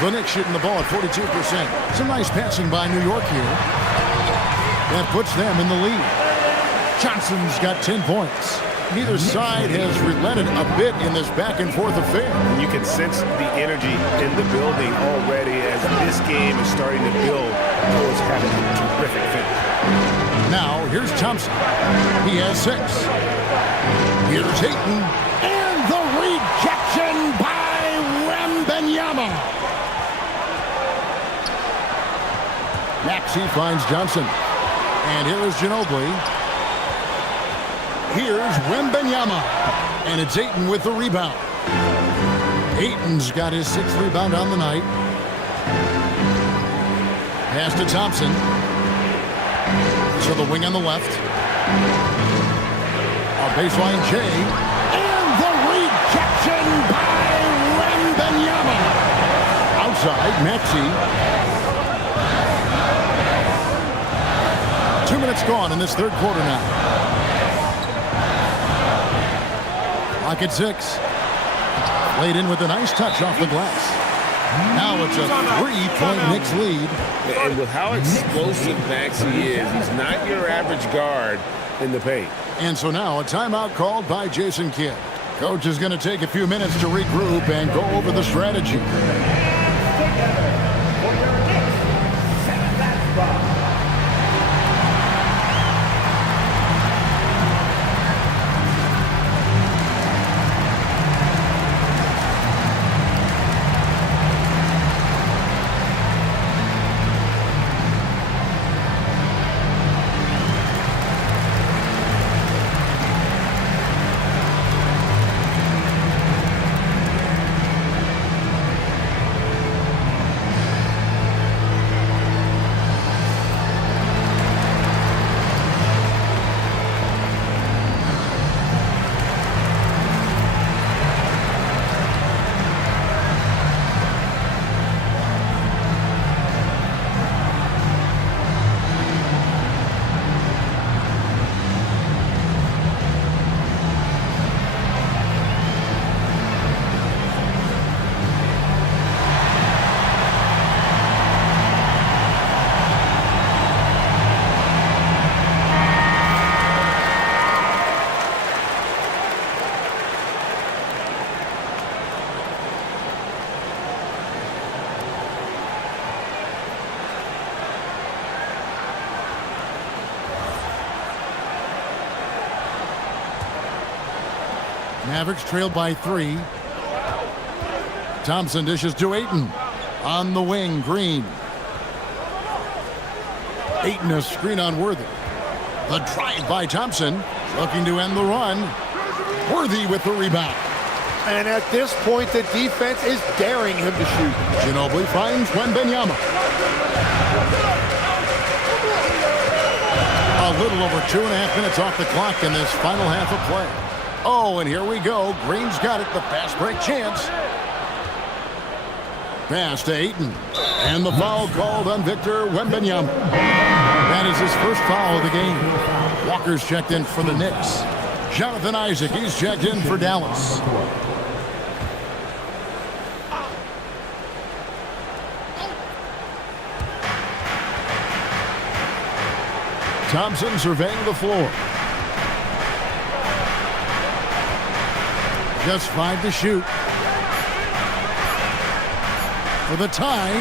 The Knicks shooting the ball at 42%. Some nice passing by New York here. That puts them in the lead. Johnson's got 10 points. Neither side has relented a bit in this back-and-forth affair. You can sense the energy in the building already as this game is starting to build towards having a terrific finish. Now, here's Thompson. He has 6. Here's Ayton. And the rejection by Wembanyama. Maxey finds Johnson. And here is Ginobili. Here's Wembanyama. And it's Ayton with the rebound. Ayton's got his 6th rebound on the night. Pass to Thompson. To the wing on the left. A baseline J. And the rejection by Wembanyama. Outside, Maxey. 2 minutes gone in this third quarter now. Clock at 6. Played in with a nice touch off the glass. Now it's a 3-point Knicks lead. And with how explosive Maxey is, he's not your average guard in the paint. And so now a timeout called by Jason Kidd. Coach is going to take a few minutes to regroup and go over the strategy. Mavericks trailed by 3. Thompson dishes to Ayton. On the wing, Green. Ayton a screen on Worthy. The drive by Thompson, looking to end the run. Worthy with the rebound. And at this point, the defense is daring him to shoot. Ginobili finds Wembanyama. A little over 2.5 minutes off the clock in this final half of play. Oh, and here we go. Green's got it, the fast break chance. Pass to Ayton. And the foul called on Victor Wembanyama. That is his first foul of the game. Walker's checked in for the Knicks. Jonathan Isaac, he's checked in for Dallas. Thompson surveying the floor. Just 5 to shoot. For the tie.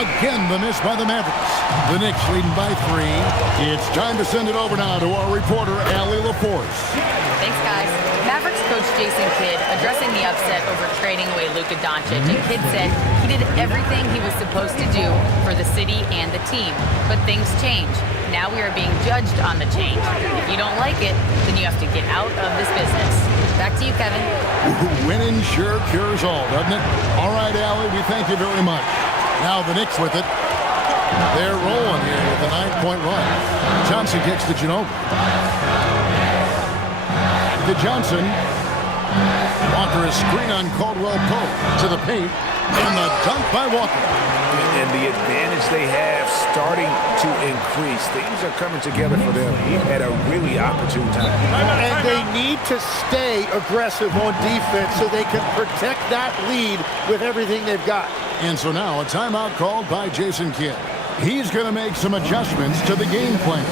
Again, the miss by the Mavericks. The Knicks leading by 3. It's time to send it over now to our reporter, Allie LaForce. Thanks, guys. Mavericks coach Jason Kidd addressing the upset over trading away Luka Doncic, and Kidd said he did everything he was supposed to do for the city and the team. But things change. Now we are being judged on the change. If you don't like it, then you have to get out of this business. Back to you, Kevin. Winning sure cures all, doesn't it? All right, Allie, we thank you very much. Now the Knicks with it. They're rolling here with a 9-point run. Johnson kicks to Ginobili. To Johnson. Walker is screen on Caldwell Pope. To the paint. And the dunk by Walker. And the advantage they have starting to increase. Things are coming together for them at a really opportune time. And they need to stay aggressive on defense so they can protect that lead with everything they've got. And so now a timeout called by Jason Kidd. He's going to make some adjustments to the game plan.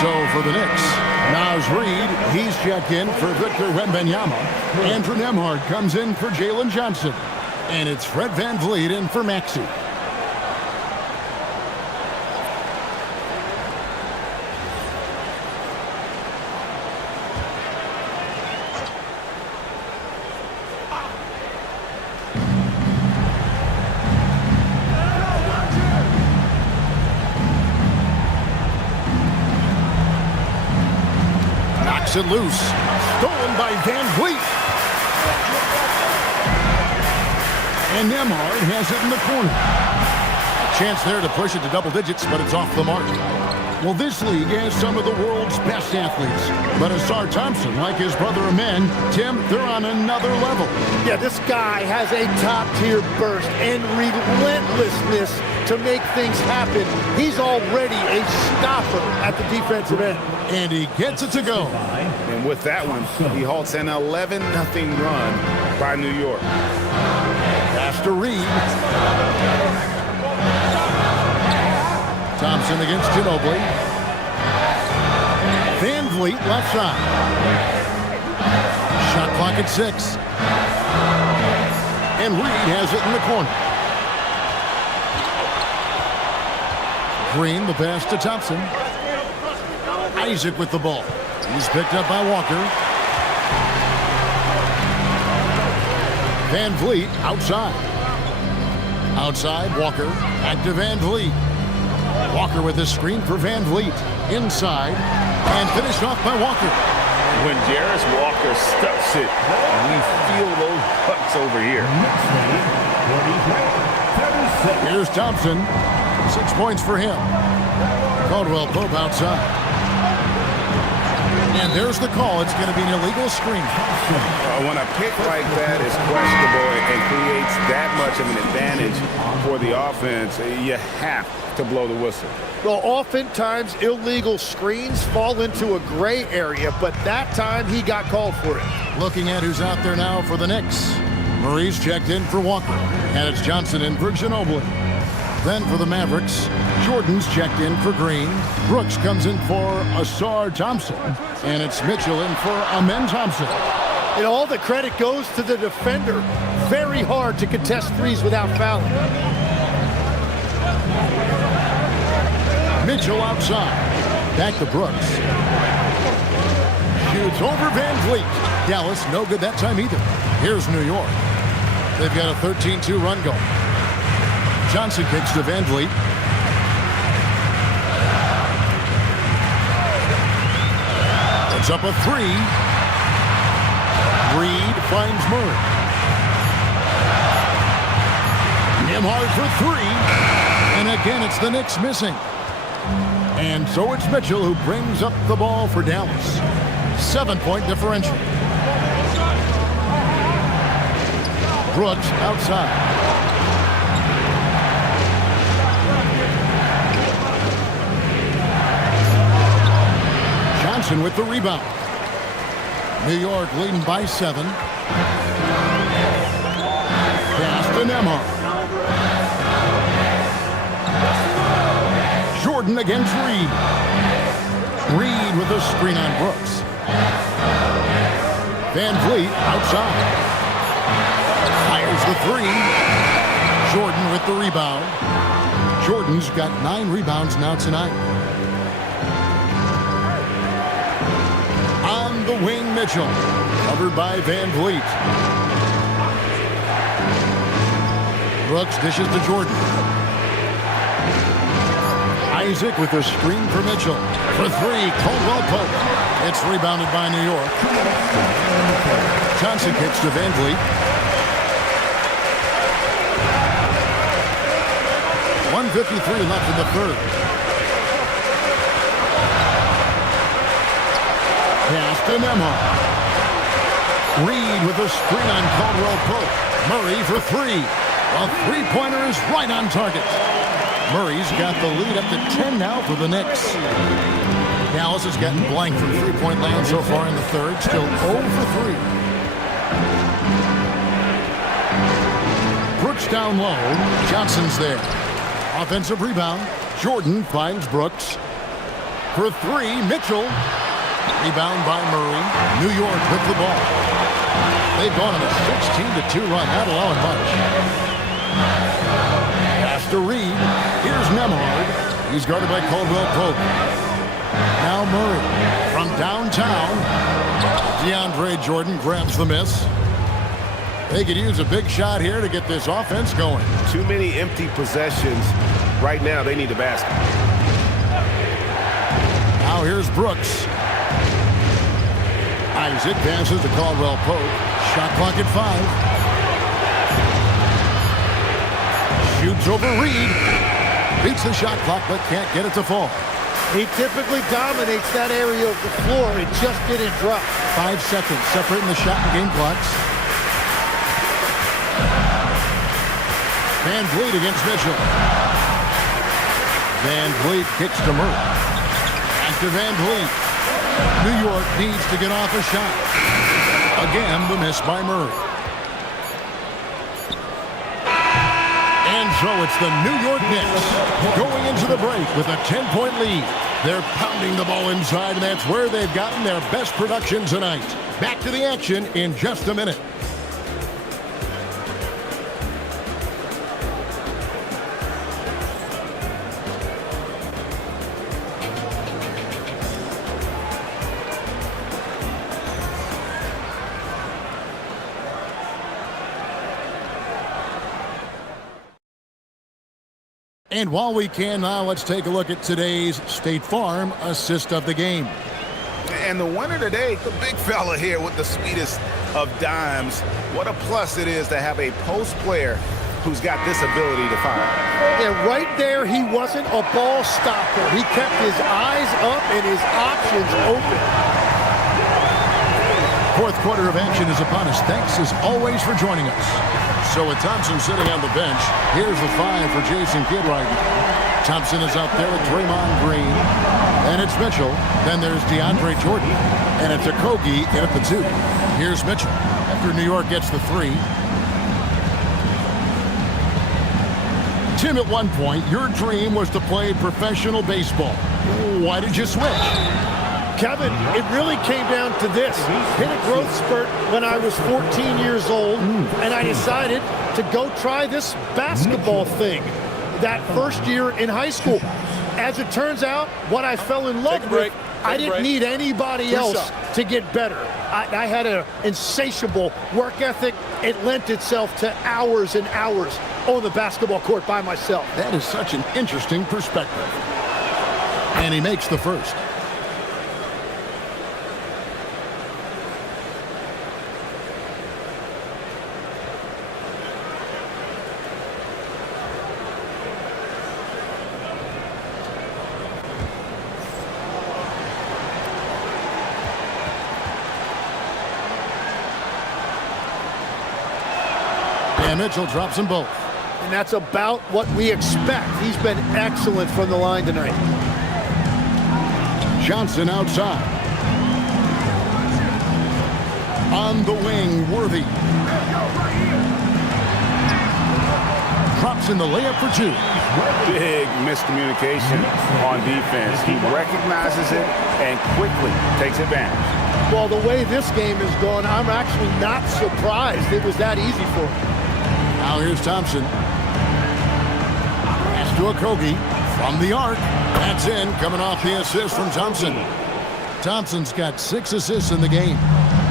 So for the Knicks, Naz Reid, he's checked in for Victor Wembanyama. Andrew Nembhard comes in for Jalen Johnson. And it's Fred VanVleet in for Maxey. It loose. Stolen by VanVleet. And Nembhard has it in the corner. Chance there to push it to double digits, but it's off the mark. Well, this league has some of the world's best athletes. But Asar Thompson, like his brother Amen, Tim, they're on another level. Yeah, this guy has a top-tier burst and relentlessness to make things happen. He's already a stopper at the defensive end. And he gets it to go. And with that one, he halts an 11-0 run by New York. Pass to Reid. Thompson against Ginobili. VanVleet left side. Shot clock at 6. And Reid has it in the corner. Green, the pass to Thompson. Isaac with the ball. He's picked up by Walker. VanVleet outside. Outside, Walker. Back to VanVleet. Walker with his screen for Van Vliet. Inside. And finished off by Walker. When Jarris Walker stuffs it, we feel those bucks over here. Here's Thompson. 6 points for him. Caldwell Pope outside. And there's the call. It's going to be an illegal screen. When a pick like that is questionable and creates that much of an advantage for the offense, you have to blow the whistle. Well, oftentimes illegal screens fall into a gray area, but that time he got called for it. Looking at who's out there now for the Knicks. Murray's checked in for Walker. And it's Johnson in for Ginobili. Then for the Mavericks, Jordan's checked in for Green. Brooks comes in for Asar Thompson. And it's Mitchell in for Amen Thompson. And all the credit goes to the defender. Very hard to contest threes without fouling. Mitchell outside. Back to Brooks. Shoots over Van Vliet. Dallas, no good that time either. Here's New York. They've got a 13-2 run going. Johnson kicks to Van Vliet. It's up a three. Reed finds Murray. Nembhard for three. And again, it's the Knicks missing. And so it's Mitchell who brings up the ball for Dallas. 7-point differential. Brooks outside. Johnson with the rebound. New York leading by 7. Pass to Nembhard. Jordan against Reed. Reed with a screen on Brooks. Van Vliet outside. Fires the three. Jordan with the rebound. Jordan's got 9 rebounds now tonight. On the wing, Mitchell. Covered by Van Vliet. Brooks dishes to Jordan. Isaac with a screen for Mitchell. For three, Caldwell Pope. It's rebounded by New York. Johnson kicks to Van Vliet. 1:53 left in the third. Pass to Nembhard. Reed with a screen on Caldwell Pope. Murray for three. A three-pointer is right on target. Murray's got the lead up to 10 now for the Knicks. Dallas has gotten blank from three-point land so far in the third. Still 0 for 3. Brooks down low. Johnson's there. Offensive rebound. Jordan finds Brooks. For three, Mitchell. Rebound by Murray. New York with the ball. They've gone on a 16-2 run, not allowing much. Pass to Reed. Here's Nembhard. He's guarded by Caldwell Pope. Now Murray from downtown. DeAndre Jordan grabs the miss. They could use a big shot here to get this offense going. Too many empty possessions. Right now, they need a basket. Now here's Brooks. Isaac passes to Caldwell Pope. Shot clock at 5. Shoots over Reed. Beats the shot clock, but can't get it to fall. He typically dominates that area of the floor. It just didn't drop. 5 seconds separating the shot and game clocks. Van Vliet against Mitchell. Van Vliet kicks to Murray. Back to Van Vliet. New York needs to get off a shot. Again, the miss by Murray. And so it's the New York Knicks going into the break with a 10-point lead. They're pounding the ball inside, and that's where they've gotten their best production tonight. Back to the action in just a minute. And while we can now, let's take a look at today's State Farm assist of the game. And the winner today, the big fella here with the sweetest of dimes. What a plus it is to have a post player who's got this ability to fire. And right there, he wasn't a ball stopper. He kept his eyes up and his options open. Fourth quarter of action is upon us. Thanks as always for joining us. So with Thompson sitting on the bench, here's the 5 for Jason Kidd right now. Thompson is out there with Draymond Green. And it's Mitchell. Then there's DeAndre Jordan. And it's Okogie in at the 2. Here's Mitchell. After New York gets the 3. Tim, at one point, your dream was to play professional baseball. Why did you switch? Kevin, it really came down to this. Hit a growth spurt when I was 14 years old, and I decided to go try this basketball thing that first year in high school. As it turns out, what I fell in love with, I didn't need anybody else to get better. I had an insatiable work ethic. It lent itself to hours and hours on the basketball court by myself. That is such an interesting perspective. And he makes the first. And Mitchell drops them both. And that's about what we expect. He's been excellent from the line tonight. Johnson outside. On the wing, Worthy. Drops in the layup for 2. Big miscommunication on defense. He recognizes it and quickly takes advantage. Well, the way this game is going, I'm actually not surprised it was that easy for him. Now here's Thompson. Pass to Okogie from the arc. That's in, coming off the assist from Thompson. Thompson's got 6 assists in the game.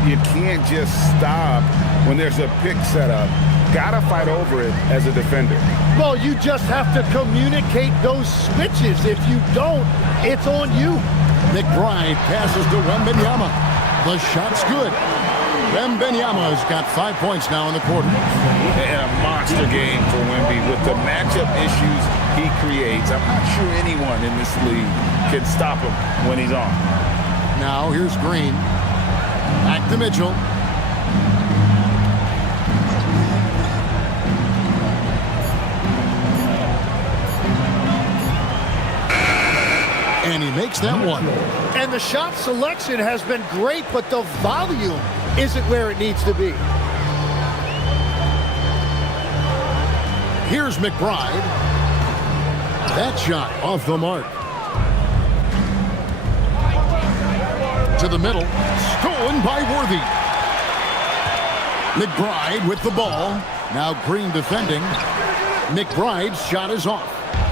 You can't just stop when there's a pick set up. Gotta fight over it as a defender. Well, you just have to communicate those switches. If you don't, it's on you. McBride passes to Wembanyama. The shot's good. Wembanyama's got 5 points now in the quarter. And a monster game for Wemby with the matchup issues he creates. I'm not sure anyone in this league can stop him when he's on. Now here's Green. Back to Mitchell. And he makes that one. And the shot selection has been great, but the volume isn't where it needs to be. Here's McBride. That shot off the mark. To the middle. Stolen by Worthy. McBride with the ball. Now Green defending. McBride's shot is off.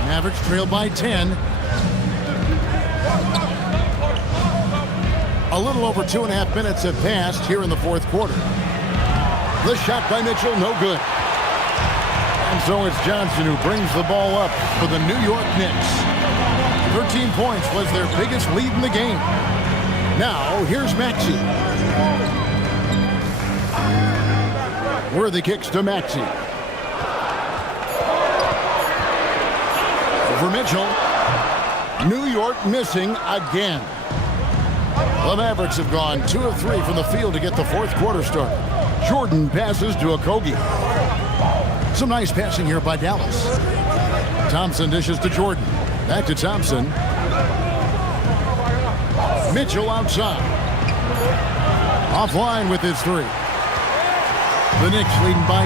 Mavericks trail by 10. A little over 2.5 minutes have passed here in the fourth quarter. The shot by Mitchell, no good. And so it's Johnson who brings the ball up for the New York Knicks. 13 points was their biggest lead in the game. Now, here's Maxey. Worthy kicks to Maxey. Over Mitchell. New York missing again. The Mavericks have gone 2 of 3 from the field to get the fourth quarter started. Jordan passes to Okogie. Some nice passing here by Dallas. Thompson dishes to Jordan. Back to Thompson. Mitchell outside. Offline with his 3. The Knicks leading by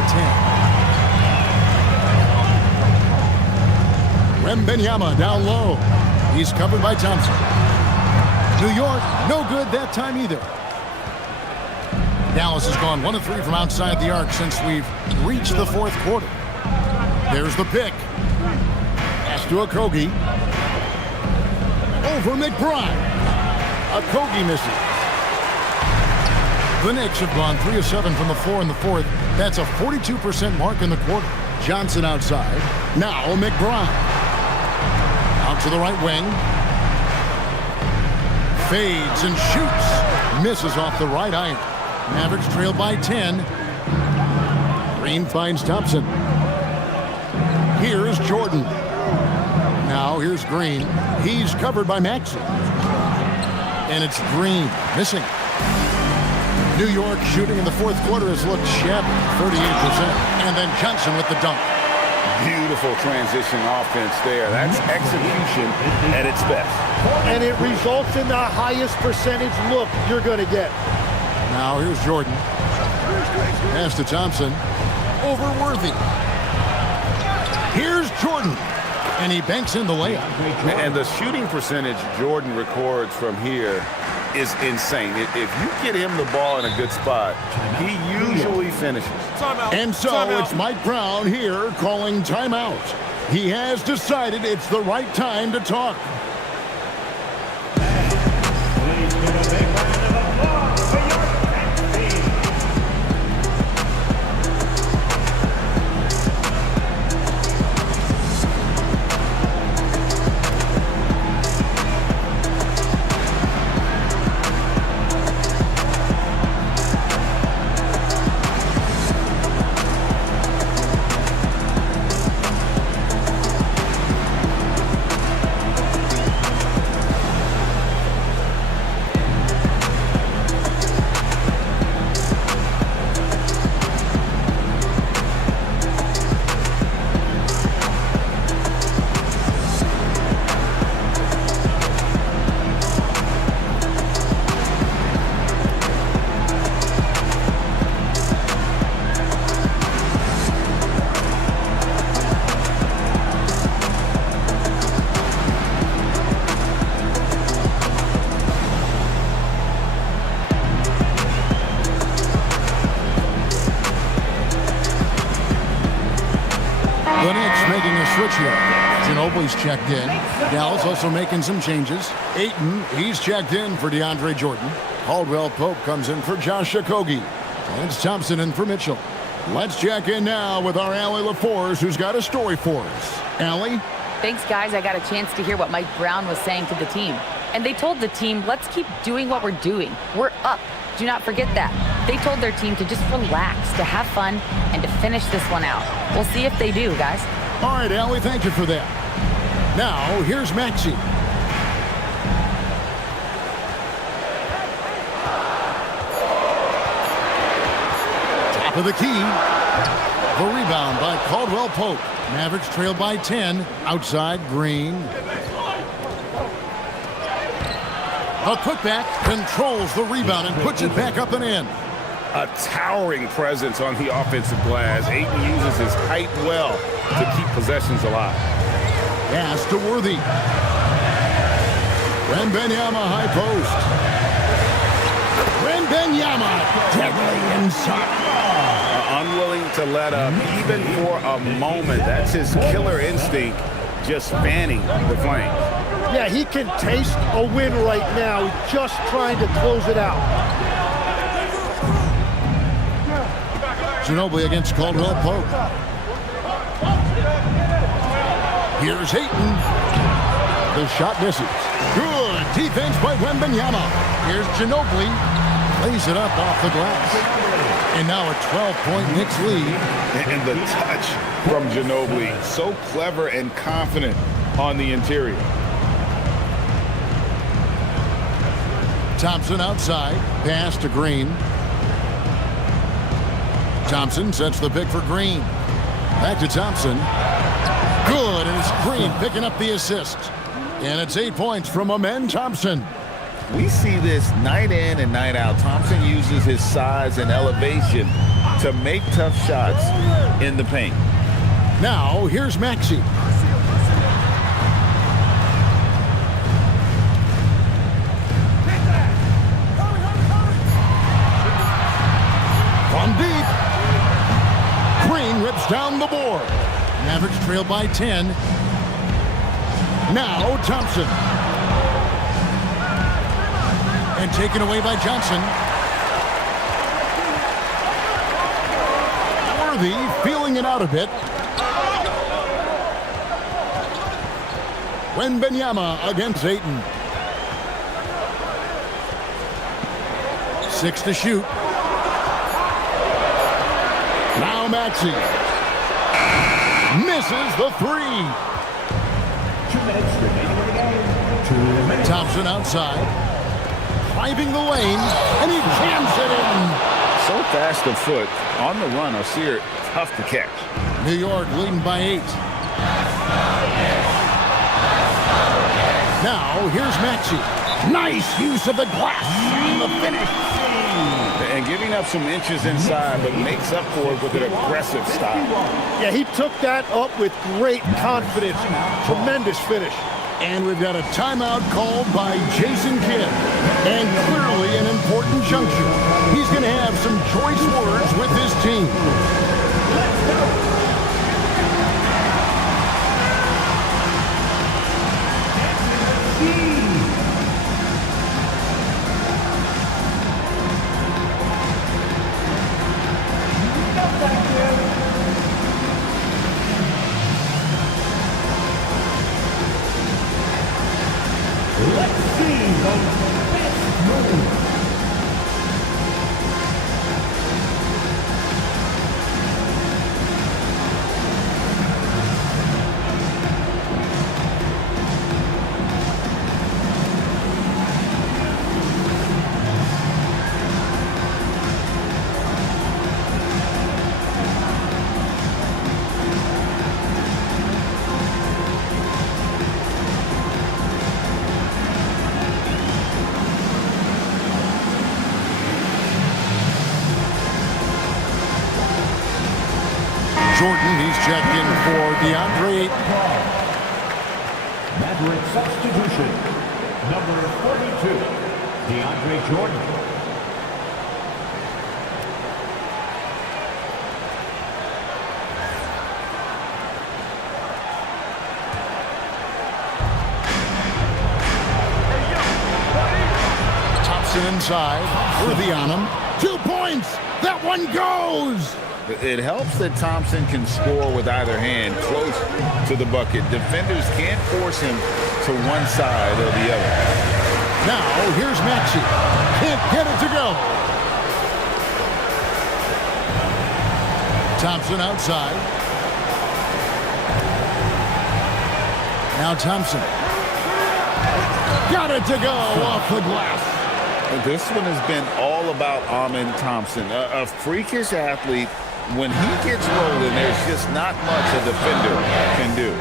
10. Wembanyama down low. He's covered by Thompson. New York, no good that time either. Dallas has gone 1 of 3 from outside the arc since we've reached the fourth quarter. There's the pick. Pass to Okogie. Over McBride. Okogie misses. The Knicks have gone 3 of 7 from the floor in the fourth. That's a 42% mark in the quarter. Johnson outside. Now McBride. Out to the right wing. Fades and shoots. Misses off the right iron. Mavericks trail by 10. Green finds Thompson. Here's Jordan. Now here's Green. He's covered by Maxey. And it's Green missing. New York shooting in the fourth quarter has looked shabby, 38%. And then Johnson with the dunk. Beautiful transition offense there. That's execution at its best. And it results in the highest percentage look you're going to get. Now here's Jordan. Pass to Thompson. Over Worthy. Here's Jordan. And he banks in the layup. And the shooting percentage Jordan records from here is insane. If you get him the ball in a good spot, he usually finishes. And so it's Mike Brown here calling timeout. He has decided it's the right time to talk. Please give a big round of applause for your Knicks team. The Knicks making a switch here. Ginobili's checked in. Dallas also making some changes. Ayton, he's checked in for DeAndre Jordan. Caldwell Pope comes in for Josh Okogie. And it's Thompson in for Mitchell. Let's check in now with our Allie LaForce, who's got a story for us. Allie? Thanks, guys. I got a chance to hear what Mike Brown was saying to the team. And they told the team, let's keep doing what we're doing. We're up. Do not forget that. They told their team to just relax, to have fun, and to finish this one out. We'll see if they do, guys. All right, Allie, thank you for that. Now, here's Maxey. Top of the key. The rebound by Caldwell Pope. Mavericks trail by 10. Outside, Green. A putback controls the rebound and puts it back up and in. A towering presence on the offensive glass. Ayton uses his height well to keep possessions alive. Pass to Worthy. Wembanyama high post. Wembanyama deadly inside. Unwilling to let up even for a moment. That's his killer instinct, just fanning the flames. Yeah, he can taste a win right now, just trying to close it out. Ginobili against Caldwell Pope. Here's Ayton. The shot misses. Good defense by Wembanyama. Here's Ginobili. Lays it up off the glass. And now a 12-point Knicks lead. And the touch from Ginobili. So clever and confident on the interior. Thompson outside. Pass to Green. Thompson sets the pick for Green. Back to Thompson. Good, and it's Green picking up the assist. And it's 8 points from Amen Thompson. We see this night in and night out. Thompson uses his size and elevation to make tough shots in the paint. Now, here's Maxey. From deep. Green rips down the board. Mavericks trail by 10. Now Thompson. And taken away by Johnson. Worthy feeling it out a bit. Wembanyama against Ayton. 6 to shoot. Now Maxey. Misses the 3. 2 minutes remaining in the game. 2 minutes. Thompson outside. Driving the lane, and he jams it in. So fast of foot. On the run, Osir, tough to catch. New York leading by 8. Now, here's Maxey. Nice use of the glass and the finish. And giving up some inches inside, but makes up for it with an aggressive style. Yeah, he took that up with great confidence. Tremendous finish. And we've got a timeout called by Jason Kidd. And clearly an important juncture. He's going to have some choice words with his team. Let's see those best moves. Jordan, he's checked in for DeAndre. Maverick substitution. Number 42, DeAndre Jordan. Thompson inside. Worthy on him. 2 points. That one goes. It helps that Thompson can score with either hand close to the bucket. Defenders can't force him to one side or the other. Now, here's Maxey. Can't get it to go. Thompson outside. Now Thompson. Got it to go off the glass. This one has been all about Amen Thompson, a freakish athlete. When he gets rolling, there's just not much a defender can do.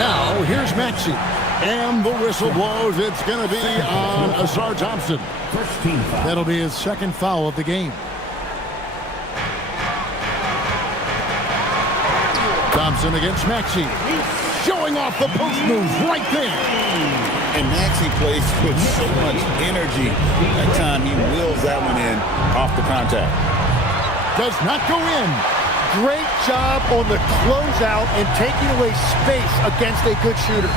Now, here's Maxey. And the whistle blows. It's going to be on Ausar Thompson. First team foul. That'll be his second foul of the game. Thompson against Maxey. Showing off the post moves right there. And Maxey plays with so much energy. That time he wheels that one in off the contact. Does not go in. Great job on the closeout and taking away space against a good shooter.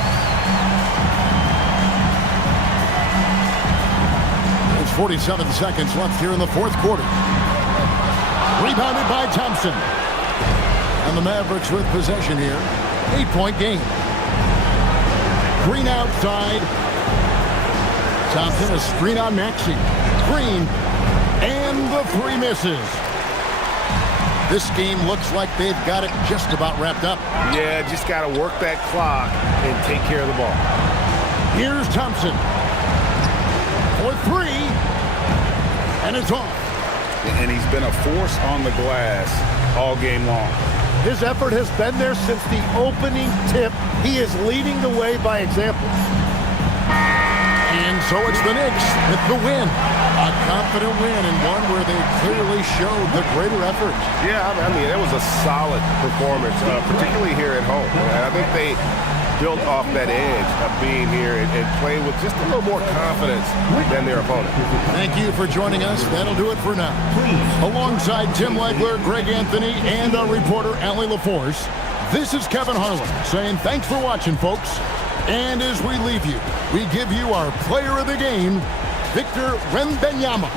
There's 47 seconds left here in the fourth quarter. Rebounded by Thompson. And the Mavericks with possession here. 8-point game. Green outside. Thompson a screen on Maxey. Green. And the 3 misses. This game looks like they've got it just about wrapped up. Yeah, just got to work that clock and take care of the ball. Here's Thompson. For 3. And it's off. And he's been a force on the glass all game long. His effort has been there since the opening tip. He is leading the way by example. And so it's the Knicks with the win. A confident win and one where they clearly showed the greater effort. Yeah, I mean, it was a solid performance, particularly here at home. I think they built off that edge of being here and playing with just a little more confidence than their opponent. Thank you for joining us. That'll do it for now. Alongside Tim Legler, Greg Anthony, and our reporter, Allie LaForce, this is Kevin Harlan saying thanks for watching, folks. And as we leave you, we give you our player of the game, Victor Wembanyama.